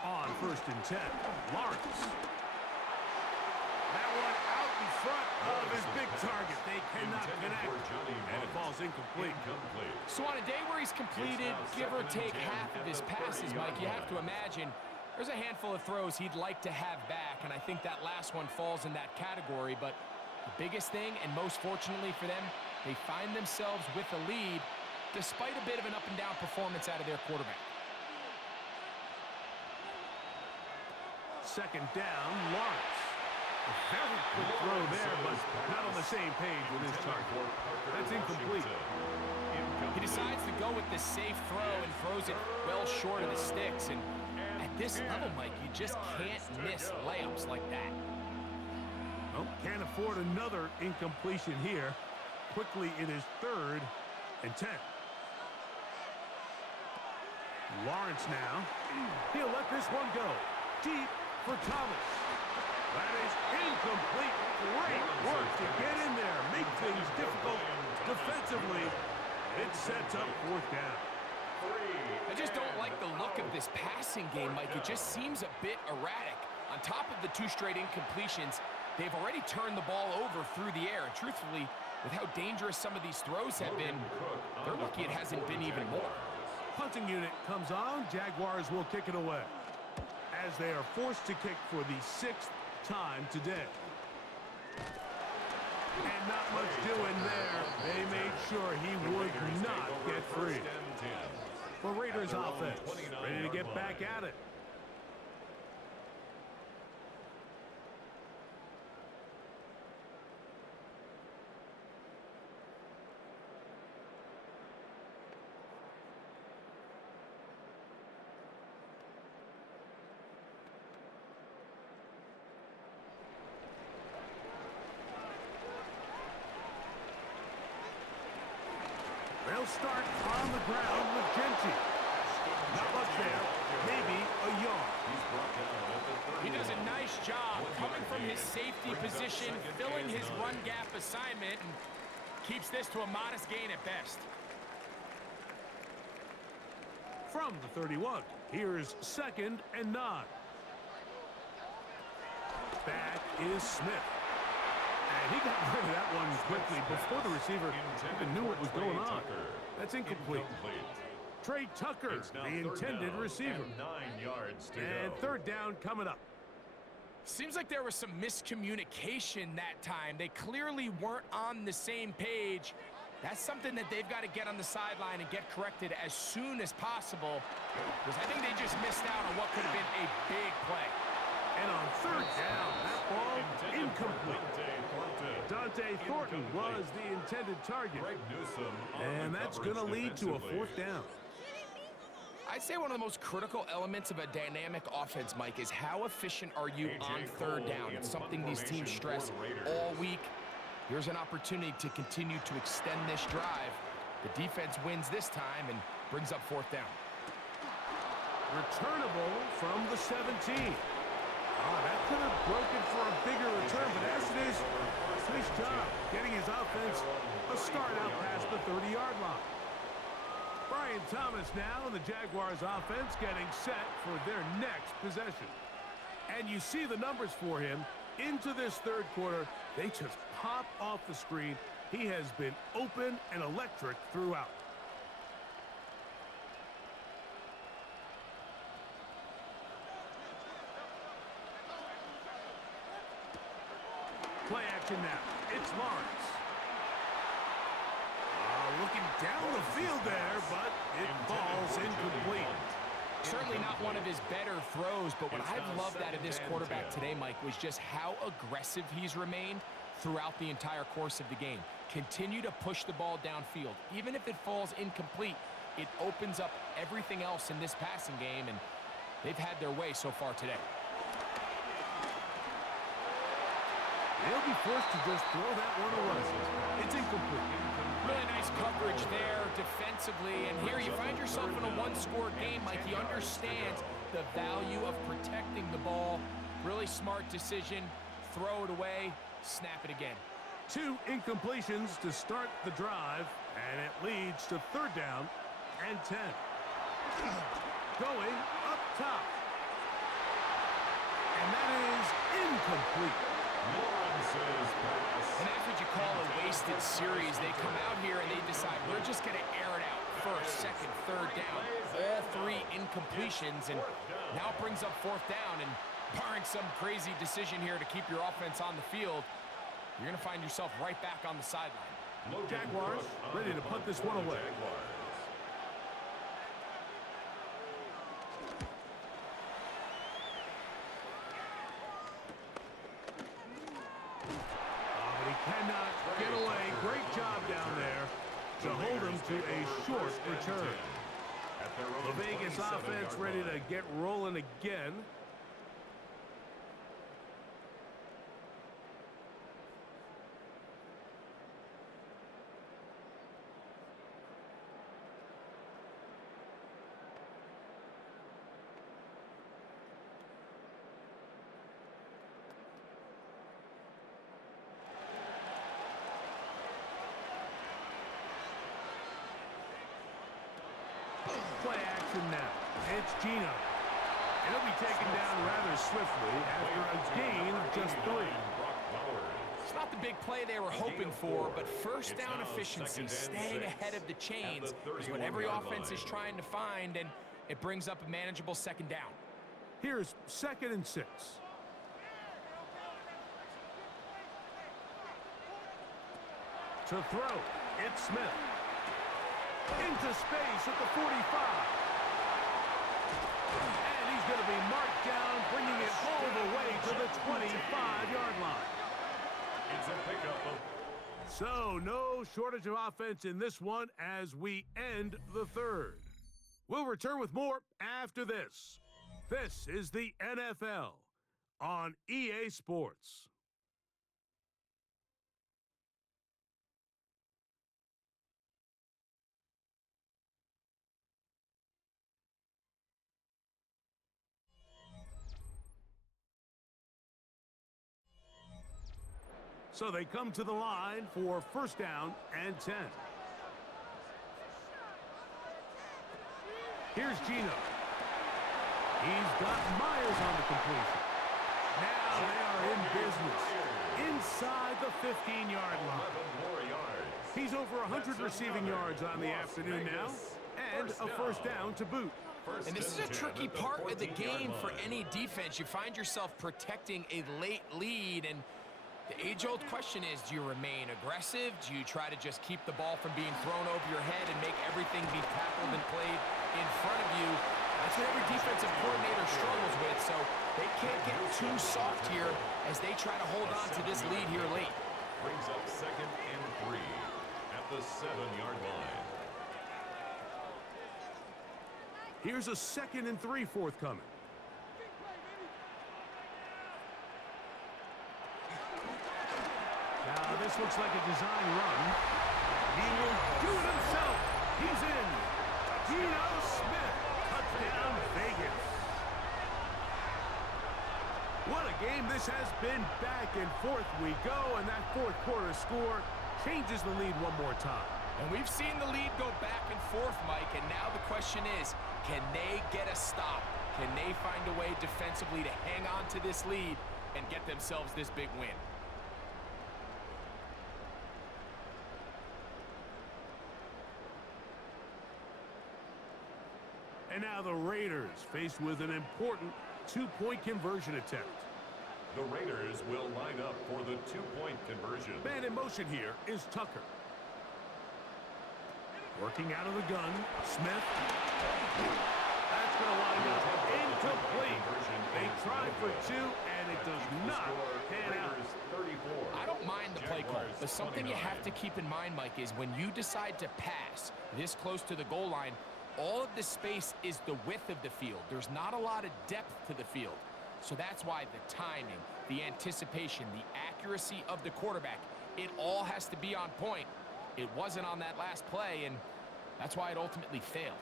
On 1st and 10, Lawrence. That one out in front of his big target. ball's incomplete. So on a day where he's completed, give or take half of his passes, Mike, you have to imagine there's a handful of throws he'd like to have back, and I think that last one falls in that category. But the biggest thing, and most fortunately for them, they find themselves with a lead despite a bit of an up-and-down performance out of their quarterback. Second down, Lawrence. A very quick throw there, but not on the same page with his target. That's incomplete. He decides to go with the safe throw and throws it well short of the sticks. And at this level, Mike, you just can't miss layups like that. Well, can't afford another incompletion here. Quickly, it is 3rd and 10. Lawrence now. He'll let this one go. Deep for Thomas. That is incomplete. Great work to get in there. Make things difficult defensively. It sets up 4th down. I just don't like the look of this passing game, Mike. It just seems a bit erratic. On top of the 2 straight incompletions, they've already turned the ball over through the air. And truthfully, with how dangerous some of these throws have been, they're lucky it hasn't been even more. Punting unit comes on. Jaguars will kick it away, as they are forced to kick for the 6th time today. And not much doing there. They made sure he would not get free. For Raiders offense, ready to get back at it. They'll start on the ground with Genty. Not much there. Maybe a yard. He does a nice job coming from his safety position, filling his run gap assignment, and keeps this to a modest gain at best. From the 31, here's 2nd and 9. That is Smith. And he got rid of that one quickly before the receiver even knew what was going on. That's incomplete. Trey Tucker, the intended receiver. 9 yards to And go. 3rd down coming up. Seems like there was some miscommunication that time. They clearly weren't on the same page. That's something that they've got to get on the sideline and get corrected as soon as possible, because I think they just missed out on what could have been a big play. And on 3rd down, that ball incomplete. Dante Thornton was the intended target. And that's going to lead to a 4th down. I'd say one of the most critical elements of a dynamic offense, Mike, is how efficient are you on 3rd down. It's something these teams stress all week. Here's an opportunity to continue to extend this drive. The defense wins this time and brings up 4th down. Returnable from the 17. That could have broken for a bigger return, but as it is, nice job getting his offense a start out past the 30-yard line. Brian Thomas now and the Jaguars offense getting set for their next possession. And you see the numbers for him into this 3rd quarter. They just pop off the screen. He has been open and electric throughout. Play action now. It's Lawrence. Looking down the field there, but it falls incomplete. Certainly not one of his better throws, but what I've loved out of this quarterback today, Mike, was just how aggressive he's remained throughout the entire course of the game. Continue to push the ball downfield. Even if it falls incomplete, it opens up everything else in this passing game, and they've had their way so far today. They'll be forced to just throw that one away. It's incomplete. Really nice coverage there defensively, and here you find yourself in a one-score game. Mike, he understands the value of protecting the ball. Really smart decision. Throw it away, snap it again. 2 incompletions to start the drive, and it leads to 3rd down and 10. Going up top. And that is incomplete. An effort you call a waste contested series. They come out here and they decide we're just going to air it out. First, second, third down, all three incompletions, and now it brings up fourth down, and barring some crazy decision here to keep your offense on the field, you're going to find yourself right back on the sideline. Jaguars ready to put this one away. Cannot get away. Great job down there to hold him to a short return. The Vegas offense ready to get rolling again. Play action now. It's Gino. And he'll be taken down rather swiftly after a gain of just 3. It's not the big play they were hoping for, but first down efficiency, staying ahead of the chains, is what every offense is trying to find, and it brings up a manageable second down. Here's 2nd and 6. To throw, it's Smith. Into space at the 45. And he's going to be marked down, bringing it all the way to the 25-yard line. It's a pickup. So, no shortage of offense in this one as we end the 3rd. We'll return with more after this. This is the NFL on EA Sports. So they come to the line for first down and 10. Here's Gino. He's got Myers on the completion. Now they are in business inside the 15-yard line. He's over 100 receiving yards on the afternoon now, and a first down to boot. And this is a tricky part of the game for any defense. You find yourself protecting a late lead, and the age-old question is, do you remain aggressive? Do you try to just keep the ball from being thrown over your head and make everything be tackled and played in front of you? That's what every defensive coordinator struggles with, so they can't get too soft here as they try to hold on to this lead here late. Brings up 2nd and 3 at the 7-yard line. Here's a 2nd and 3 forthcoming. Now this looks like a design run. He will do it himself. He's in. Geno Smith. Touchdown, Vegas. What a game this has been. Back and forth we go, and that 4th quarter score changes the lead one more time. And we've seen the lead go back and forth, Mike, and now the question is, can they get a stop? Can they find a way defensively to hang on to this lead and get themselves this big win? And now the Raiders faced with an important 2-point conversion attempt. The Raiders will line up for the 2-point conversion. Man in motion here is Tucker. Working out of the gun, Smith. That's going to wind up incomplete. They try for 2, and it does not pan out. I don't mind the play call, but something you have to keep in mind, Mike, is when you decide to pass this close to the goal line, all of the space is the width of the field. There's not a lot of depth to the field. So that's why the timing, the anticipation, the accuracy of the quarterback, it all has to be on point. It wasn't on that last play, and that's why it ultimately failed.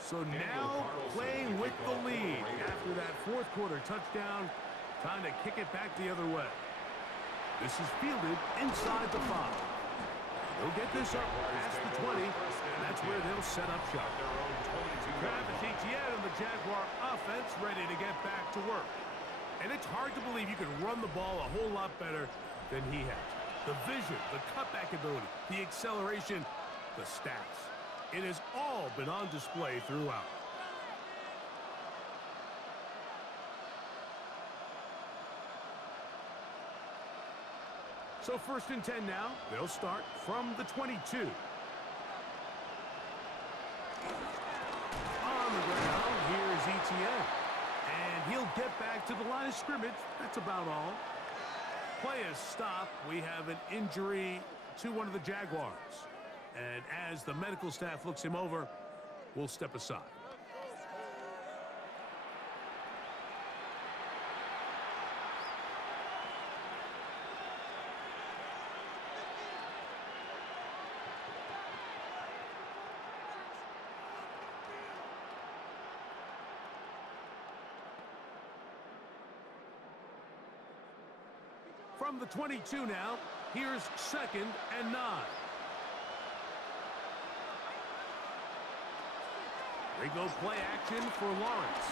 So now playing with the lead after that 4th quarter touchdown, time to kick it back the other way. This is fielded inside the 5. They'll get this up past the 20, and that's where they'll set up shop. Travis Etienne and the Jaguar offense ready to get back to work. And it's hard to believe you can run the ball a whole lot better than he has. The vision, the cutback ability, the acceleration, the stats. It has all been on display throughout. So 1st and 10 now. They'll start from the 22. On the ground, here's Etienne. And he'll get back to the line of scrimmage. That's about all. Play is stopped. We have an injury to one of the Jaguars. And as the medical staff looks him over, we'll step aside. From the 22 now, here's 2nd and 9. They go play action for Lawrence.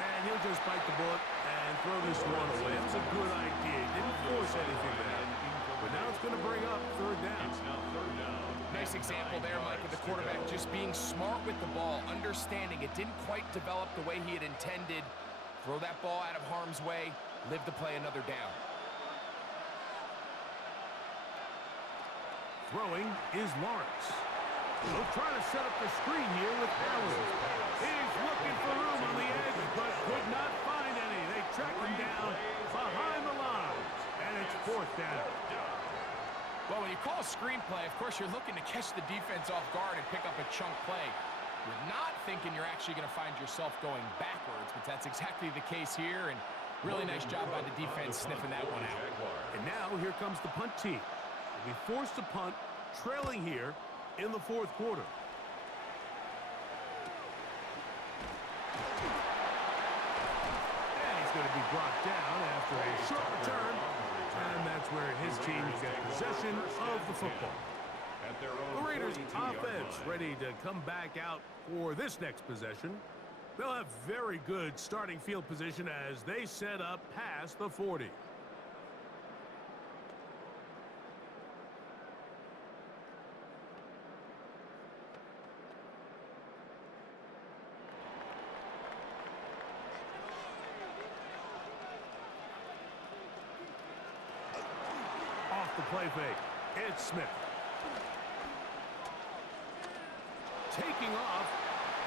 And he'll just bite the bullet and throw this one away. It's a good idea. Didn't force anything there. But now it's going to bring up 3rd down. It's now 3rd down. Nice example there, Mike, of the quarterback just being smart with the ball, understanding it didn't quite develop the way he had intended. Throw that ball out of harm's way, live to play another down. Throwing is Lawrence. They'll try to set up the screen here with Allen. He's looking for room on the edge, but could not find any. They track him down behind the line, and it's 4th down. Well, when you call a screenplay, of course, you're looking to catch the defense off guard and pick up a chunk play. You're not thinking you're actually going to find yourself going backwards, but that's exactly the case here, and really nice job by the defense sniffing that one out. And now here comes the punt team. They'll be forced to punt, trailing here in the 4th quarter. And he's going to be brought down after a short return, and that's where his team gets possession of the football. The Raiders offense ready to come back out for this next possession. They'll have very good starting field position as they set up past the 40. Off the play fake, it's Smith. Taking off.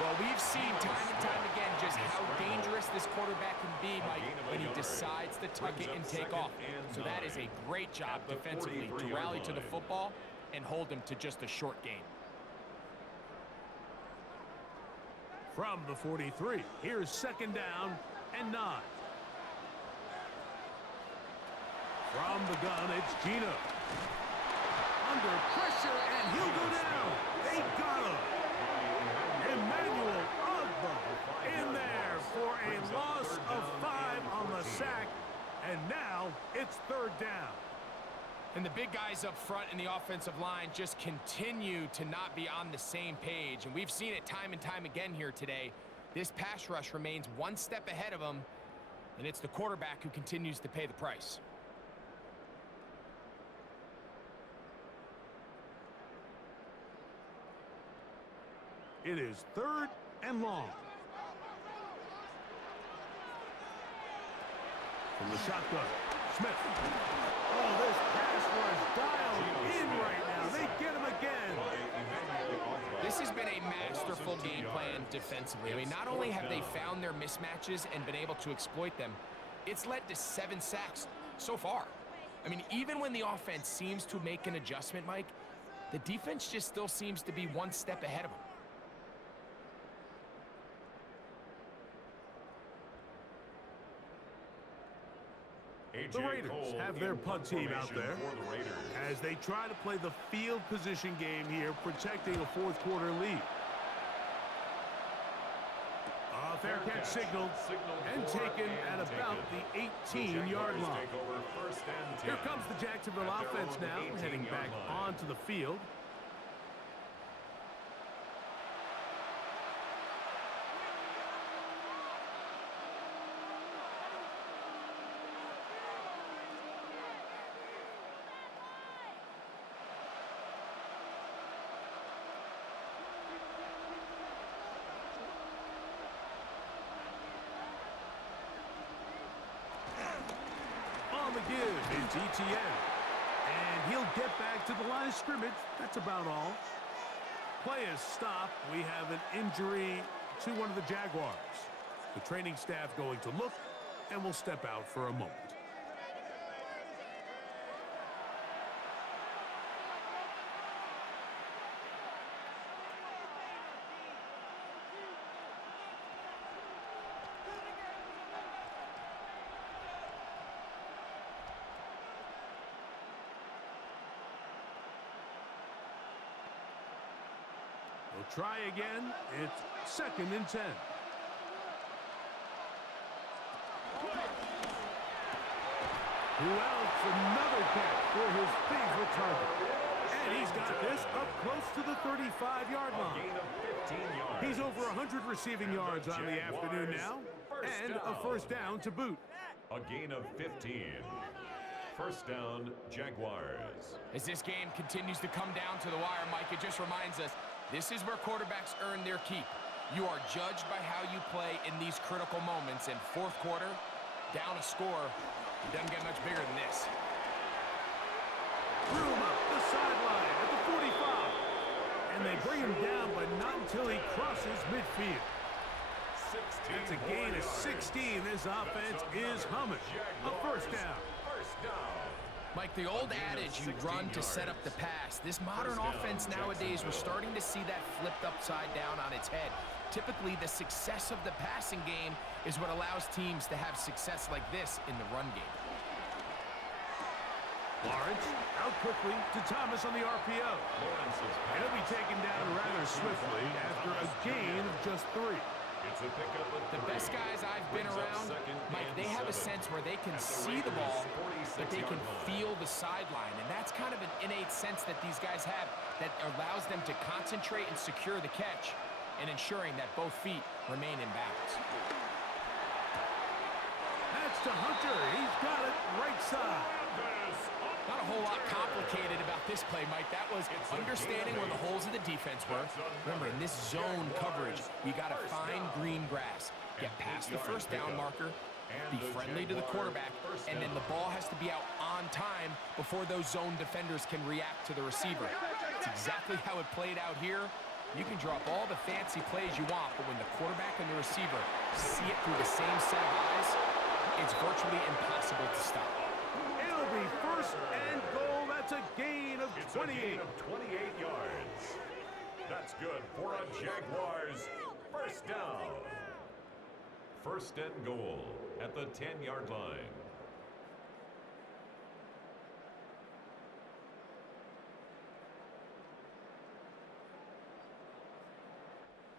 Well, we've seen time and time again just how dangerous this quarterback can be, Mike, when he decides to tuck it and take off. So that is a great job defensively to rally to the football and hold him to just a short gain. From the 43, here's 2nd down and 9. From the gun, it's Gino. Under pressure, and he'll go down. They got him. Emmanuel Ogba in there for a loss of 5 on the sack, and now it's 3rd down. And the big guys up front in the offensive line just continue to not be on the same page, and we've seen it time and time again here today. This pass rush remains one step ahead of them, and it's the quarterback who continues to pay the price. It is 3rd and long. From the shotgun, Smith. Oh, this pass was dialed in right now. They get him again. This has been a masterful game plan defensively. I mean, not only have they found their mismatches and been able to exploit them, it's led to 7 sacks so far. I mean, even when the offense seems to make an adjustment, Mike, the defense just still seems to be one step ahead of them. The Raiders have their punt team out there as they try to play the field position game here, protecting a 4th quarter lead. fair catch signaled and taken at about the 18-yard line. Here comes the Jacksonville offense now, heading back onto the field. On the give, it's ETN. And he'll get back to the line of scrimmage. That's about all. Play is stopped. We have an injury to one of the Jaguars. The training staff going to look and will step out for a moment. We'll try again. It's 2nd and 10. Who else? Another catch for his favorite target. And he's got this up close to the 35-yard line. He's over 100 receiving yards on the afternoon now. And a first down to boot. A gain of 15. First down, Jaguars. As this game continues to come down to the wire, Mike, it just reminds us, this is where quarterbacks earn their keep. You are judged by how you play in these critical moments. And fourth quarter, down a score, it doesn't get much bigger than this. Room up the sideline at the 45. And they bring him down, but not until he crosses midfield. That's a gain of 16. This offense is humming. A first down. Mike, the old adage, you run to set up the pass. This modern offense nowadays, we're starting to see that flipped upside down on its head. Typically, the success of the passing game is what allows teams to have success like this in the run game. Lawrence out quickly to Thomas on the RPO. And he'll be taken down rather swiftly after a gain of just 3. The best guys I've been around, Mike, they have a sense where they can see the ball, but they can feel the sideline. And that's kind of an innate sense that these guys have that allows them to concentrate and secure the catch and ensuring that both feet remain in bounds. That's to Hunter. He's got it right side. Not a whole lot complicated about this play, Mike. That was understanding where the holes of the defense were. Remember, in this zone coverage, you got to find green grass. Get past the first down marker, be friendly to the quarterback, and then the ball has to be out on time before those zone defenders can react to the receiver. It's exactly how it played out here. You can drop all the fancy plays you want, but when the quarterback and the receiver see it through the same set of eyes, it's virtually impossible to stop. It'll be first and goal. That's a gain of 28. It's a gain of 28 yards. That's good for a Jaguars first down. First and goal at the 10-yard line.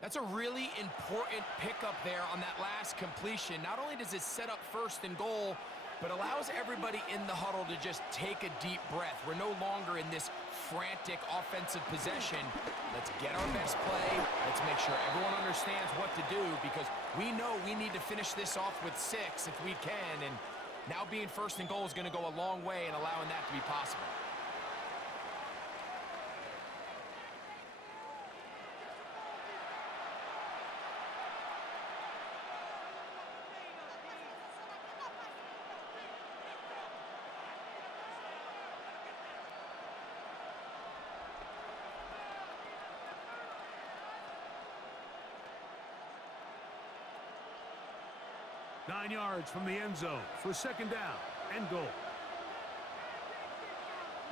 That's a really important pickup there on that last completion. Not only does it set up first and goal, but allows everybody in the huddle to just take a deep breath. We're no longer in this frantic offensive possession. Let's get our best play. Let's make sure everyone understands what to do, because we know we need to finish this off with 6 if we can, and now being first and goal is going to go a long way in allowing that to be possible. Nine yards from the end zone for second down and goal.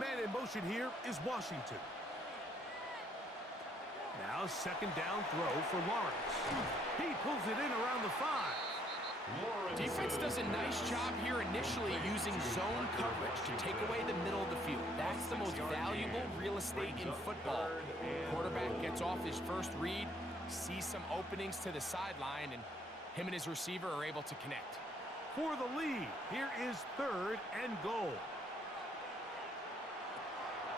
Man in motion here is Washington. Now second down throw for Lawrence. He pulls it in around the 5. Defense does a nice job here initially using zone coverage to take away the middle of the field. That's the most valuable real estate in football. Quarterback gets off his first read, sees some openings to the sideline, and Him and his receiver are able to connect. For the lead, here is 3rd and goal.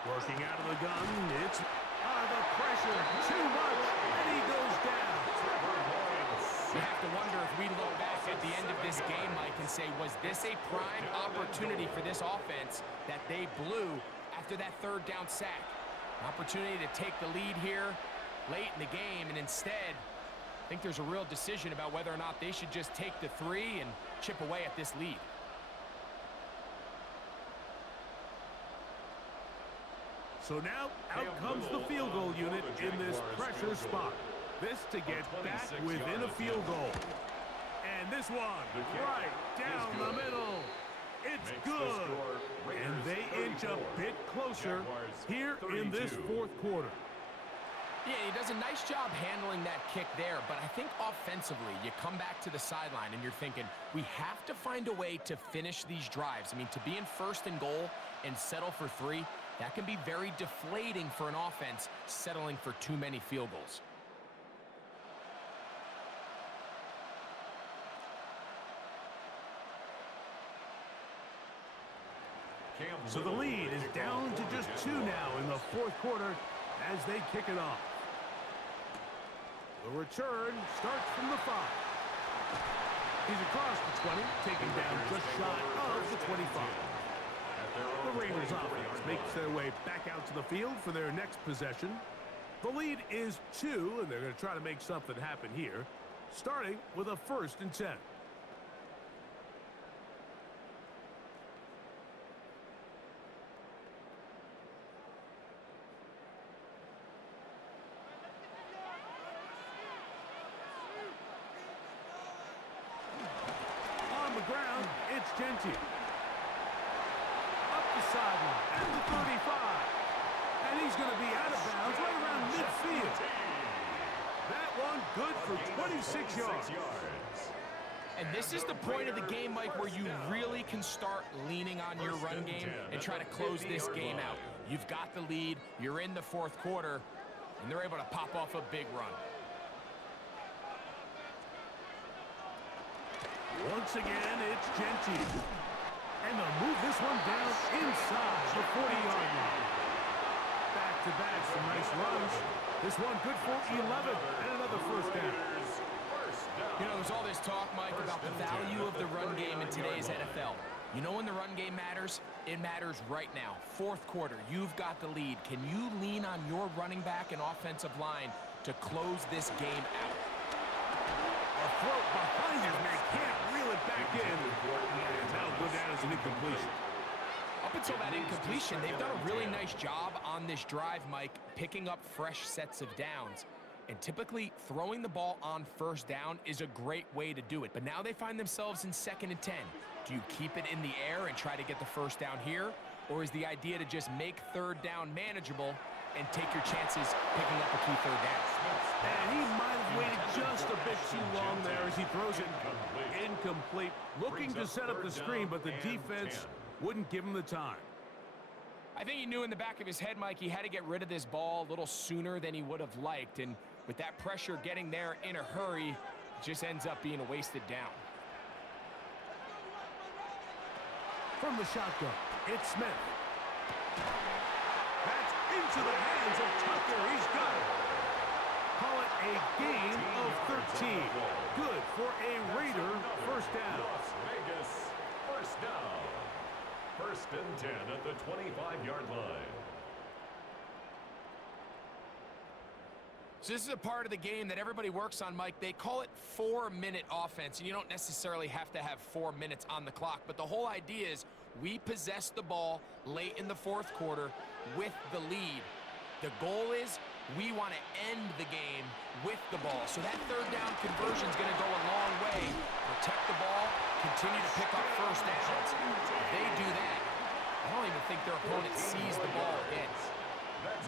Working out of the gun, it's the pressure, too much, and he goes down. You have to wonder if we look back at the end of this game, Mike, and say, was this a prime opportunity for this offense that they blew after that 3rd down sack? An opportunity to take the lead here late in the game, and instead, I think there's a real decision about whether or not they should just take the 3 and chip away at this lead. So now, out comes the field goal unit in this pressure spot. This to get back within a field goal. And this one, right down the middle. It's good. And they inch a bit closer here in this 4th quarter. Yeah, he does a nice job handling that kick there, but I think offensively, you come back to the sideline and you're thinking, we have to find a way to finish these drives. I mean, to be in 1st and goal and settle for 3, that can be very deflating for an offense settling for too many field goals. So the lead is down to just 2 now in the 4th quarter as they kick it off. The return starts from the 5. He's across the 20, taken down just shy of the 25. The Raiders offense makes their way back out to the field for their next possession. The lead is 2, and they're going to try to make something happen here, starting with a 1st and 10. On the ground, it's Genty. Up the sideline at the 35. And he's going to be out of bounds right around midfield. That one good for 26 yards. And this is the point of the game, Mike, where you really can start leaning on your run game and try to close this game out. You've got the lead, you're in the 4th quarter, and they're able to pop off a big run. Once again, it's Genty. And they'll move this one down inside the 40-yard line. Back-to-back, some nice runs. This one good for 11 and another 1st down. You know, there's all this talk, Mike, about the value of the run game in today's NFL. You know when the run game matters? It matters right now. 4th quarter, you've got the lead. Can you lean on your running back and offensive line to close this game out? A throw behind his man, can't reel it back in. And that'll go down as an incompletion. Up until that incompletion, they've done a really nice job on this drive, Mike, picking up fresh sets of downs. And typically, throwing the ball on 1st down is a great way to do it. But now they find themselves in 2nd and 10. Do you keep it in the air and try to get the 1st down here? Or is the idea to just make 3rd down manageable and take your chances picking up a key 3rd down? And he might have waited just a bit too long there as he throws it incomplete. Looking to set up the screen, but the defense wouldn't give him the time. I think he knew in the back of his head, Mike, he had to get rid of this ball a little sooner than he would have liked. And with that pressure getting there in a hurry, it just ends up being a wasted down. From the shotgun, it's Smith. That's into the hands of Tucker. He's got it. Call it a gain of 13. Good for a Raider 1st down. Las Vegas, 1st down. 1st and 10 at the 25-yard line. So this is a part of the game that everybody works on, Mike. They call it 4-minute offense, and you don't necessarily have to have 4 minutes on the clock. But the whole idea is we possess the ball late in the 4th quarter with the lead. The goal is we want to end the game with the ball. So that 3rd down conversion is going to go a long way. Protect the ball, continue to pick up 1st downs. If they do that, I don't even think their opponent sees the ball again.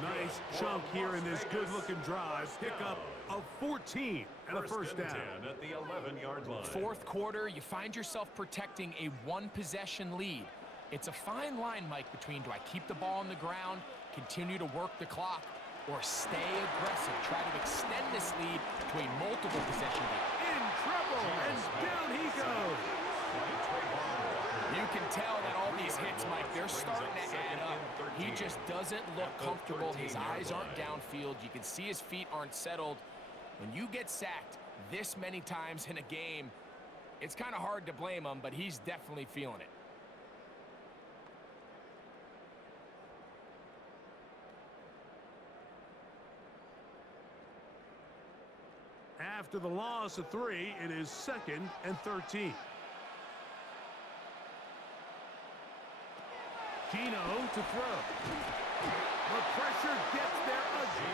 Nice chunk here in this good-looking drive. Pick up of 14 and a 1st down. 10 at the 11-yard line. 4th quarter, you find yourself protecting a 1-possession lead. It's a fine line, Mike, between do I keep the ball on the ground, continue to work the clock, or stay aggressive, try to extend this lead to a multiple possession lead. treble, and down he goes. You can tell that all these hits, Mike, they're starting to add up. He just doesn't look comfortable. His eyes aren't downfield. You can see his feet aren't settled. When you get sacked this many times in a game, it's kind of hard to blame him, but he's definitely feeling it. After the loss of 3, it is 2nd and 13. Gino to throw. The pressure gets there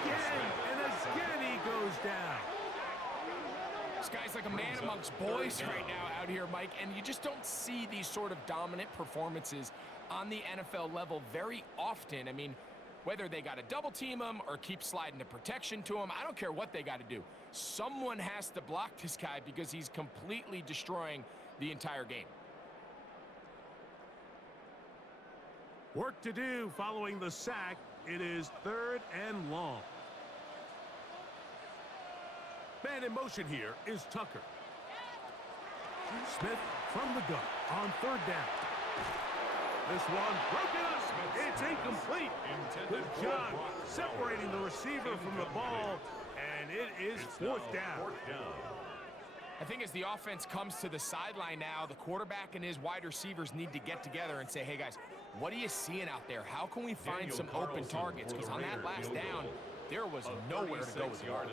again, and again he goes down. This guy's like a man amongst boys right now out here, Mike, and you just don't see these sort of dominant performances on the NFL level very often. I mean, whether they got to double team him or keep sliding the protection to him, I don't care what they got to do. Someone has to block this guy because he's completely destroying the entire game. Work to do following the sack. It is 3rd and long. Man in motion here is Tucker. Smith from the gun on 3rd down. This one broken up. It's incomplete. Good job separating the receiver from the ball, and it is 4th down. I think as the offense comes to the sideline now, the quarterback and his wide receivers need to get together and say, hey, guys, what are you seeing out there? How can we find some open targets? Because on that last down, there was nowhere to go with the yard.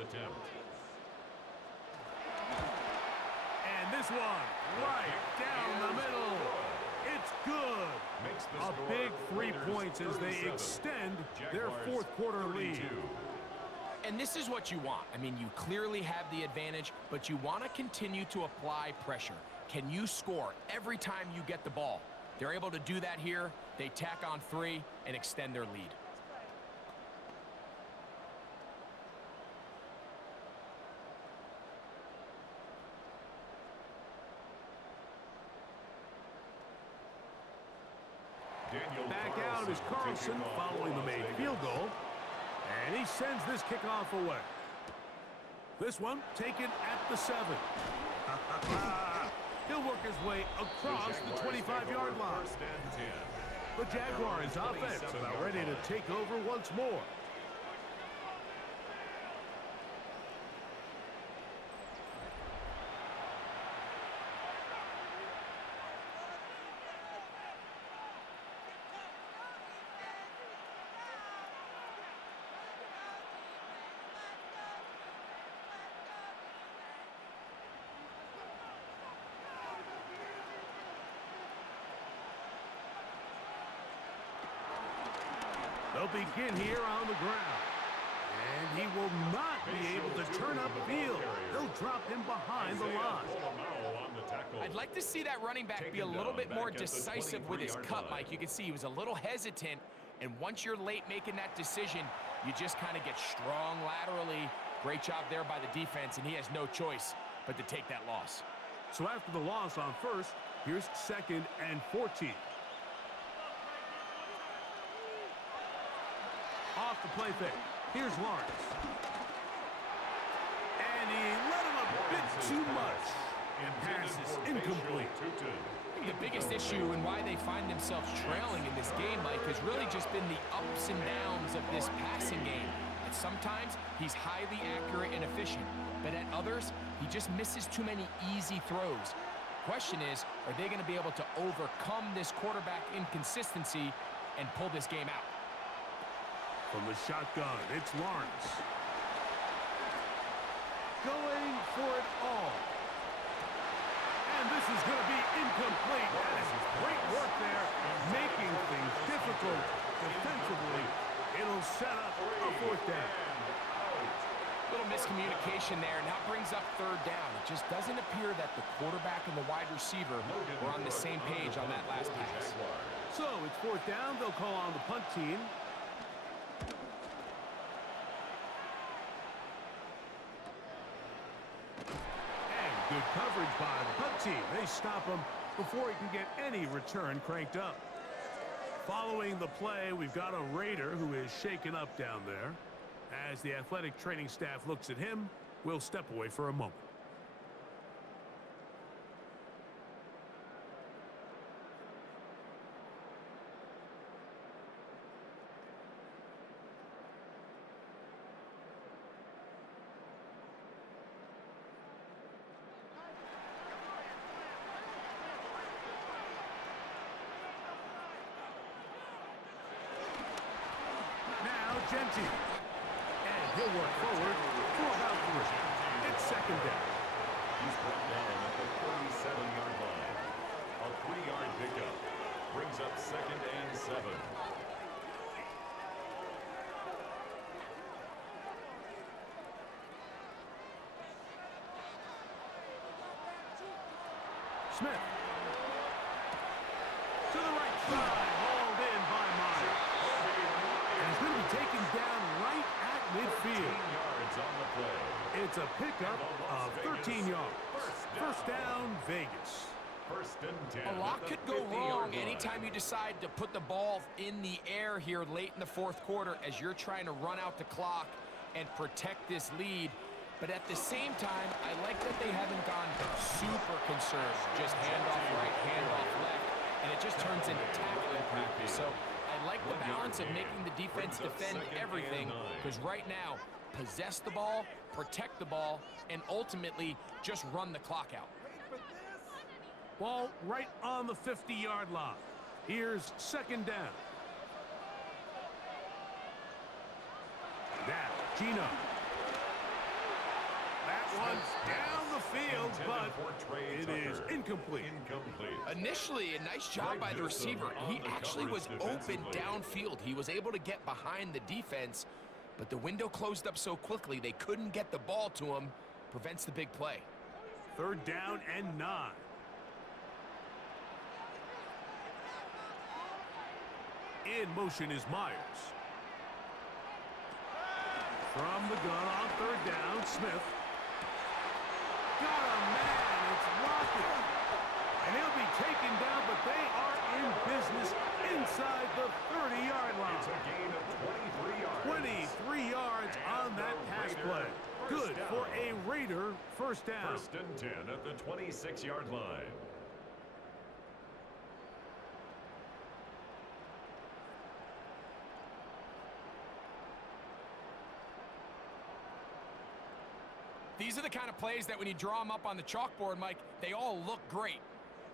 And this one right down the middle. It's good. A big 3 points as they extend their 4th quarter lead. And this is what you want. I mean, you clearly have the advantage, but you want to continue to apply pressure. Can you score every time you get the ball? They're able to do that here. They tack on 3 and extend their lead. Back out is Carlson following the made field goal. And he sends this kickoff away. This one taken at the 7. He'll work his way across the 25-yard line. The Jaguars offense are now ready to take over once more. They'll begin here on the ground. And he will not be able to turn upfield. They'll drop him behind the line. I'd like to see that running back be a little bit more decisive with his cut, Mike. You can see he was a little hesitant, and once you're late making that decision, you just kind of get strong laterally. Great job there by the defense, and he has no choice but to take that loss. So after the loss on 1st, here's 2nd and 14. Off the play fake. Here's Lawrence. And he let him a bit too much. And passes incomplete. I think the biggest issue and why they find themselves trailing in this game, Mike, has really just been the ups and downs of this passing game. And sometimes he's highly accurate and efficient, but at others, he just misses too many easy throws. Question is, are they going to be able to overcome this quarterback inconsistency and pull this game out? From the shotgun, it's Lawrence. Going for it all. And this is going to be incomplete. That is great work there, making things difficult defensively. It'll set up a 4th down. Little miscommunication there, and that brings up 3rd down. It just doesn't appear that the quarterback and the wide receiver were on the same page on that last pass. So it's 4th down. They'll call on the punt team. Good coverage by the punt team. They stop him before he can get any return cranked up. Following the play, we've got a Raider who is shaken up down there. As the athletic training staff looks at him, we'll step away for a moment. Sargenti. And he'll work forward for about 3. It's second down. He's brought down at the 37-yard line. A 3-yard pickup brings up 2nd and 7. Smith. To the right side, hauled in by Myers. And he's going to be taken down right at midfield. 15 yards on the play. It's a pickup of 13 yards. First down, Vegas. 1st and 10. A lot could go wrong line. anytime you decide to put the ball in the air here late in the 4th quarter as you're trying to run out the clock and protect this lead. But at the same time, I like that they haven't gone super conservative. Just handoff right, handoff left, and it just turns into tackling practice. So I like the balance of making the defense defend everything, because right now, possess the ball, protect the ball, and ultimately just run the clock out. Ball right on the 50-yard line. Here's second down. Now, Gino. That one's down the field, but it is incomplete. Initially, a nice job by the receiver. He actually was open downfield. He was able to get behind the defense, but the window closed up so quickly they couldn't get the ball to him. Prevents the big play. 3rd down and 9. In motion is Myers. From the gun on 3rd down, Smith. Got a man, it's Rocket. And he'll be taken down, but they are in business inside the 30-yard line. It's a gain of 23 yards. 23 yards on that pass play. Good for a Raider first down. 1st and 10 at the 26-yard line. These are the kind of plays that when you draw them up on the chalkboard, Mike, they all look great.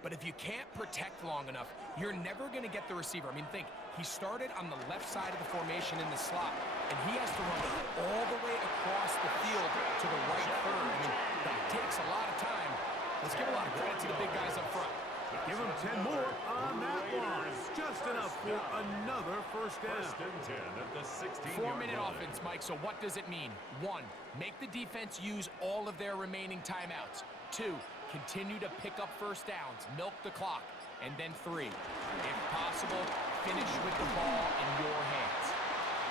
But if you can't protect long enough, you're never going to get the receiver. I mean, think, he started on the left side of the formation in the slot, and he has to run all the way across the field to the right third. I mean, that takes a lot of time. Let's give a lot of credit to the big guys up front. Give him 10 more on that line. Just enough for another first down. 1st and 10 at the 16-yard 4-minute line. offense, Mike, so what does it mean? 1, make the defense use all of their remaining timeouts. 2, continue to pick up first downs, milk the clock. And then 3, if possible, finish with the ball in your hands.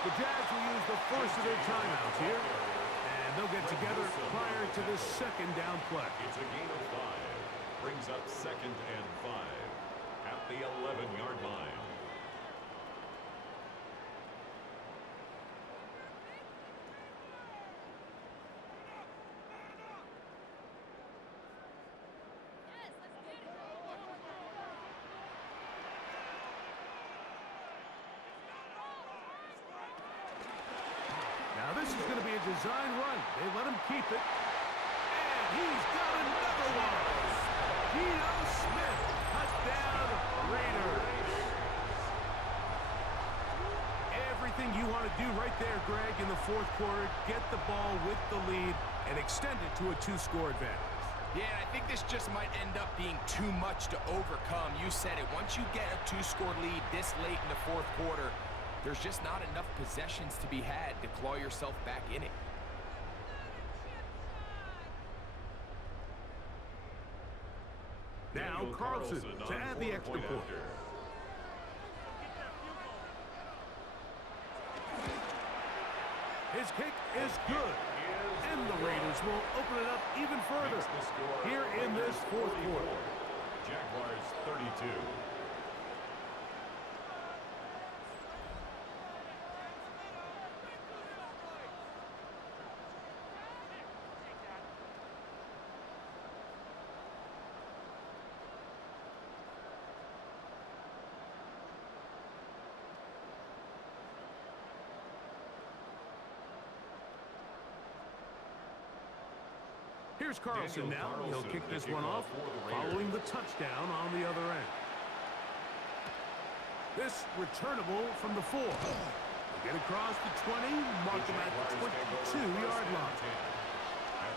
The Jags will use the first of their timeouts here, and they'll get together prior to this second down play. It's a gain of 5. Brings up 2nd and 5 at the 11-yard line. Now this is going to be a design run. They let him keep it. And he's got another one. Geno Smith, touchdown Raiders. Everything you want to do right there, Greg, in the 4th quarter. Get the ball with the lead and extend it to a 2-score advantage. Yeah, I think this just might end up being too much to overcome. You said it. Once you get a 2-score lead this late in the 4th quarter, there's just not enough possessions to be had to claw yourself back in it. Now Carlson to add the extra point. His kick is good. And the Raiders will open it up even further here in this 4th quarter. Jaguars 32. Here's Carlson now. He'll kick this one off following the touchdown on the other end. This returnable from the 4. Get across the 20, mark them at the 22-yard line.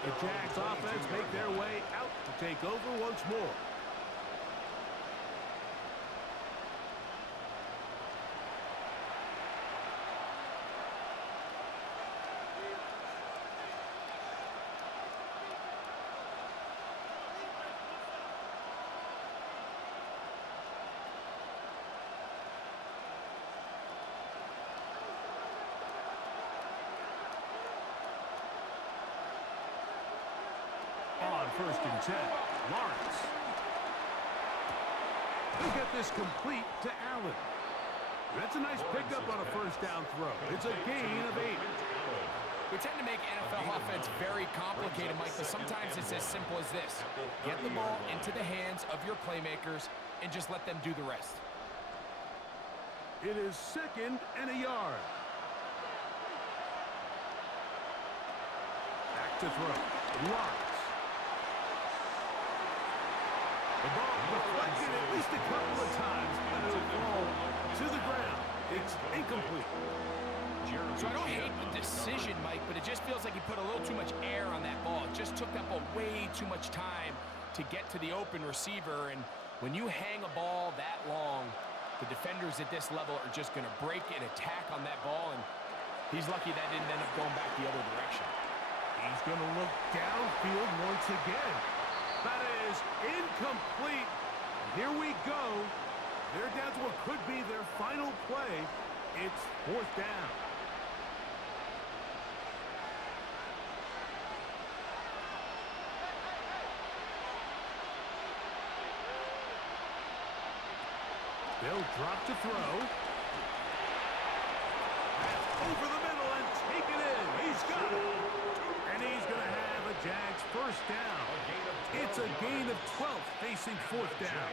The Jags offense make their way out to take over once more. On 1st and 10, Lawrence. He'll get this complete to Allen. That's a nice pickup on a first down throw. It's a gain of 8. We tend to make NFL offense very complicated, Mike, but sometimes it's as simple as this. Get the ball into the hands of your playmakers and just let them do the rest. It is 2nd and a yard. Back to throw. Lawrence. The ball deflected at least a couple of times, but it'll fall to the ground. It's incomplete. So I don't hate the decision, Mike, but it just feels like he put a little too much air on that ball. It just took that ball way too much time to get to the open receiver. And when you hang a ball that long, the defenders at this level are just going to break and attack on that ball. And he's lucky that didn't end up going back the other direction. He's going to look downfield once again. That is incomplete. Here we go. They're down to what could be their final play. It's 4th down. They'll drop to throw. That's over the middle and take it in. He's got it. And he's going to have a Jags first down. It's a gain of 12 facing 4th down.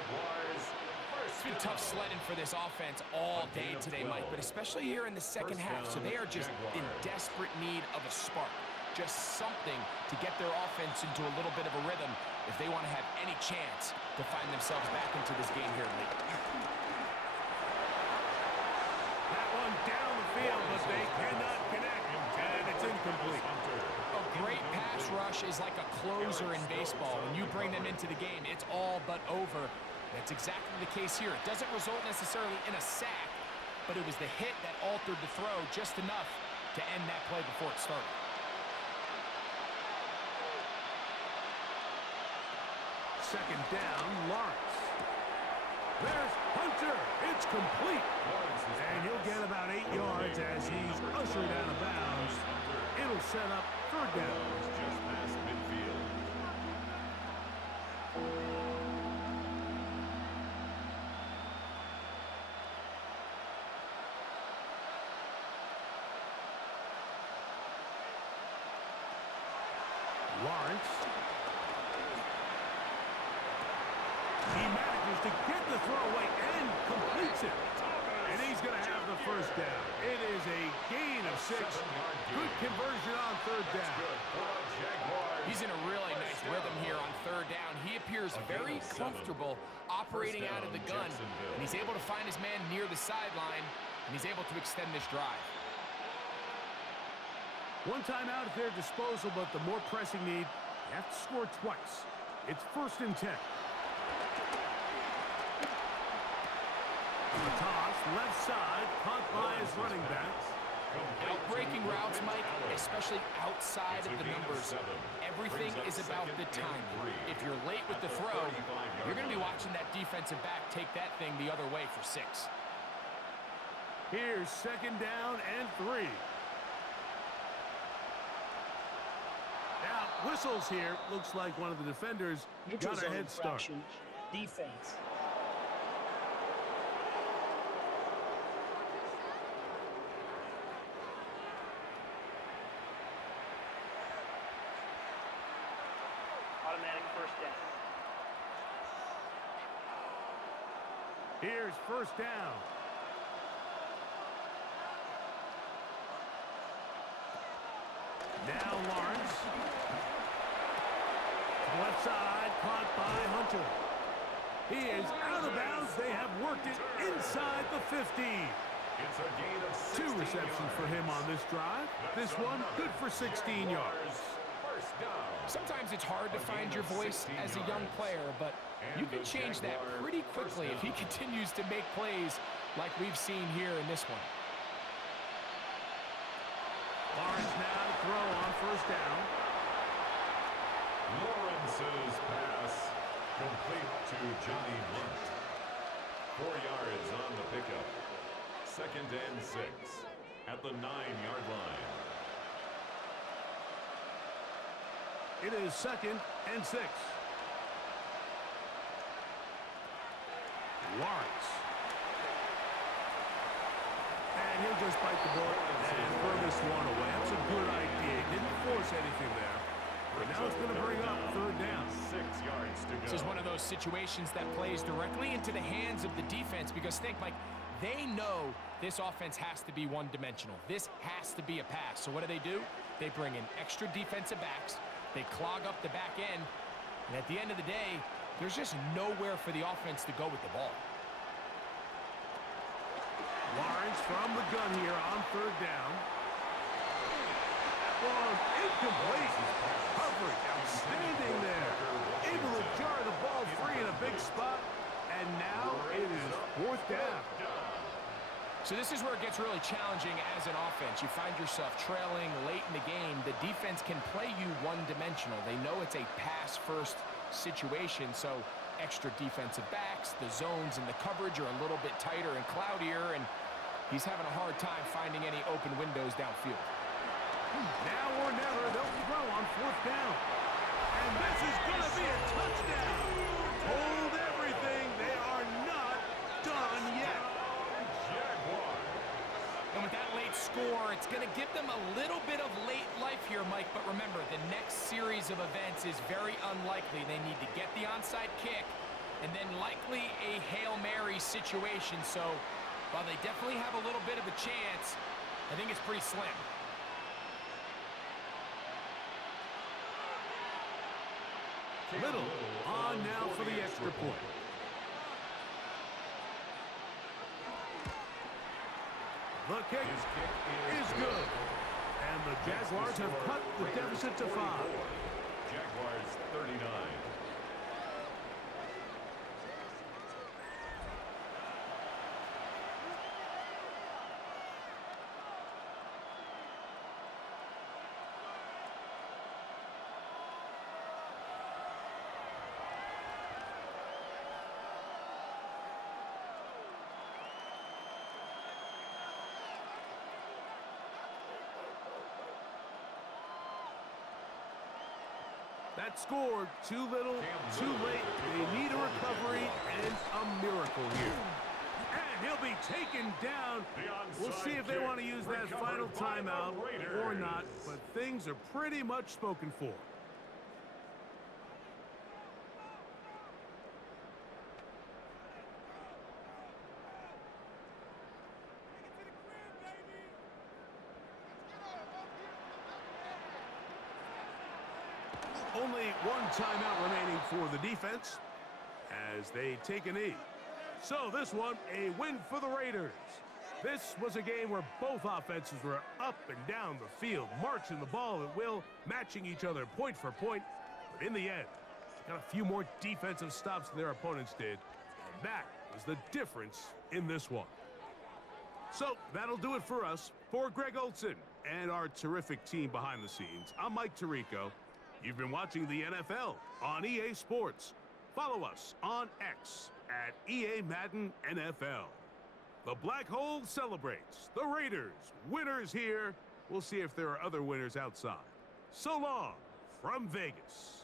It's been tough sledding for this offense all day today, Mike, but especially here in the second half. So they are just in desperate need of a spark. Just something to get their offense into a little bit of a rhythm if they want to have any chance to find themselves back into this game here late. That one down the field, but they cannot connect, and it's incomplete. A great pass rush is like a closer in baseball. When you bring them into the game, it's all but over. That's exactly the case here. It doesn't result necessarily in a sack, but it was the hit that altered the throw just enough to end that play before it started. Second down, Lawrence. There's Hunter. It's complete. And he'll get about 8 yards as he's ushered out of bounds. It'll set up 3rd down. Just past midfield. Lawrence. He manages to get the throw away and completes it. And he's going to have the first down. It is a gain of 6. Good conversion on 3rd down. He's in a really nice rhythm here on 3rd down. He appears very comfortable operating out of the gun, and he's able to find his man near the sideline, and he's able to extend this drive. One timeout at their disposal, but the more pressing need, you have to score twice. It's 1st and 10. The toss, left side, caught by his running back. Outbreaking routes, Mike, especially outside of the numbers, everything is about the timing. If you're late with the throw, you're going to be watching that defensive back take that thing the other way for 6. Here's 2nd down and 3. Now, whistles here. Looks like one of the defenders got a head start. Defense. Automatic first down. Here's 1st down. Now Lawrence. Left side, caught by Hunter. He is out of bounds. They have worked it inside the 15. It's a gain of 2 16 receptions for him on this drive. This one, good for 16 yards. First down. Sometimes it's hard to find your voice as a young player, but you can change that pretty quickly if he continues to make plays like we've seen here in this one. Lawrence now to throw on first down. Lawrence's pass complete to Johnny Munt. 4 yards on the pickup. 2nd and 6 at the 9-yard line. It is 2nd and 6. Lawrence. And he'll just bite the bullet and throw this one away. That's a good idea. Didn't force anything there. But now it's going to bring up 3rd down. 6 yards to go. This is one of those situations that plays directly into the hands of the defense because think, Mike, they know this offense has to be one-dimensional. This has to be a pass. So what do? They bring in extra defensive backs. They clog up the back end. And at the end of the day, there's just nowhere for the offense to go with the ball. Lawrence from the gun here on 3rd down. Ball incomplete. Coverage outstanding there. Able to jar the ball free in a big spot. And now it is 4th down. So this is where it gets really challenging as an offense. You find yourself trailing late in the game. The defense can play you one-dimensional. They know it's a pass-first situation, so extra defensive backs, the zones and the coverage are a little bit tighter and cloudier, and he's having a hard time finding any open windows downfield. Now or never, they'll throw on 4th down. And this is going to be a touchdown. Hold everything. They are not done yet. And with that late score, it's going to give them a little bit of late life here, Mike. But remember, the next series of events is very unlikely. They need to get the onside kick and then likely a Hail Mary situation. So while they definitely have a little bit of a chance, I think it's pretty slim. Little on now for the extra point. The kick is good. And the Jaguars have cut the deficit to 5. Jaguars 39. That scored too little, too late. They need a recovery and a miracle here. And he'll be taken down. We'll see if they want to use that final timeout or not, but things are pretty much spoken for. Only one timeout remaining for the defense as they take a knee. So this one, a win for the Raiders. This was a game where both offenses were up and down the field, marching the ball at will, matching each other point for point. But in the end, got a few more defensive stops than their opponents did. And that was the difference in this one. So that'll do it for us. For Greg Olson and our terrific team behind the scenes, I'm Mike Tirico. You've been watching the NFL on EA Sports. Follow us on X at EA Madden NFL. The Black Hole celebrates. The Raiders, winners here. We'll see if there are other winners outside. So long from Vegas.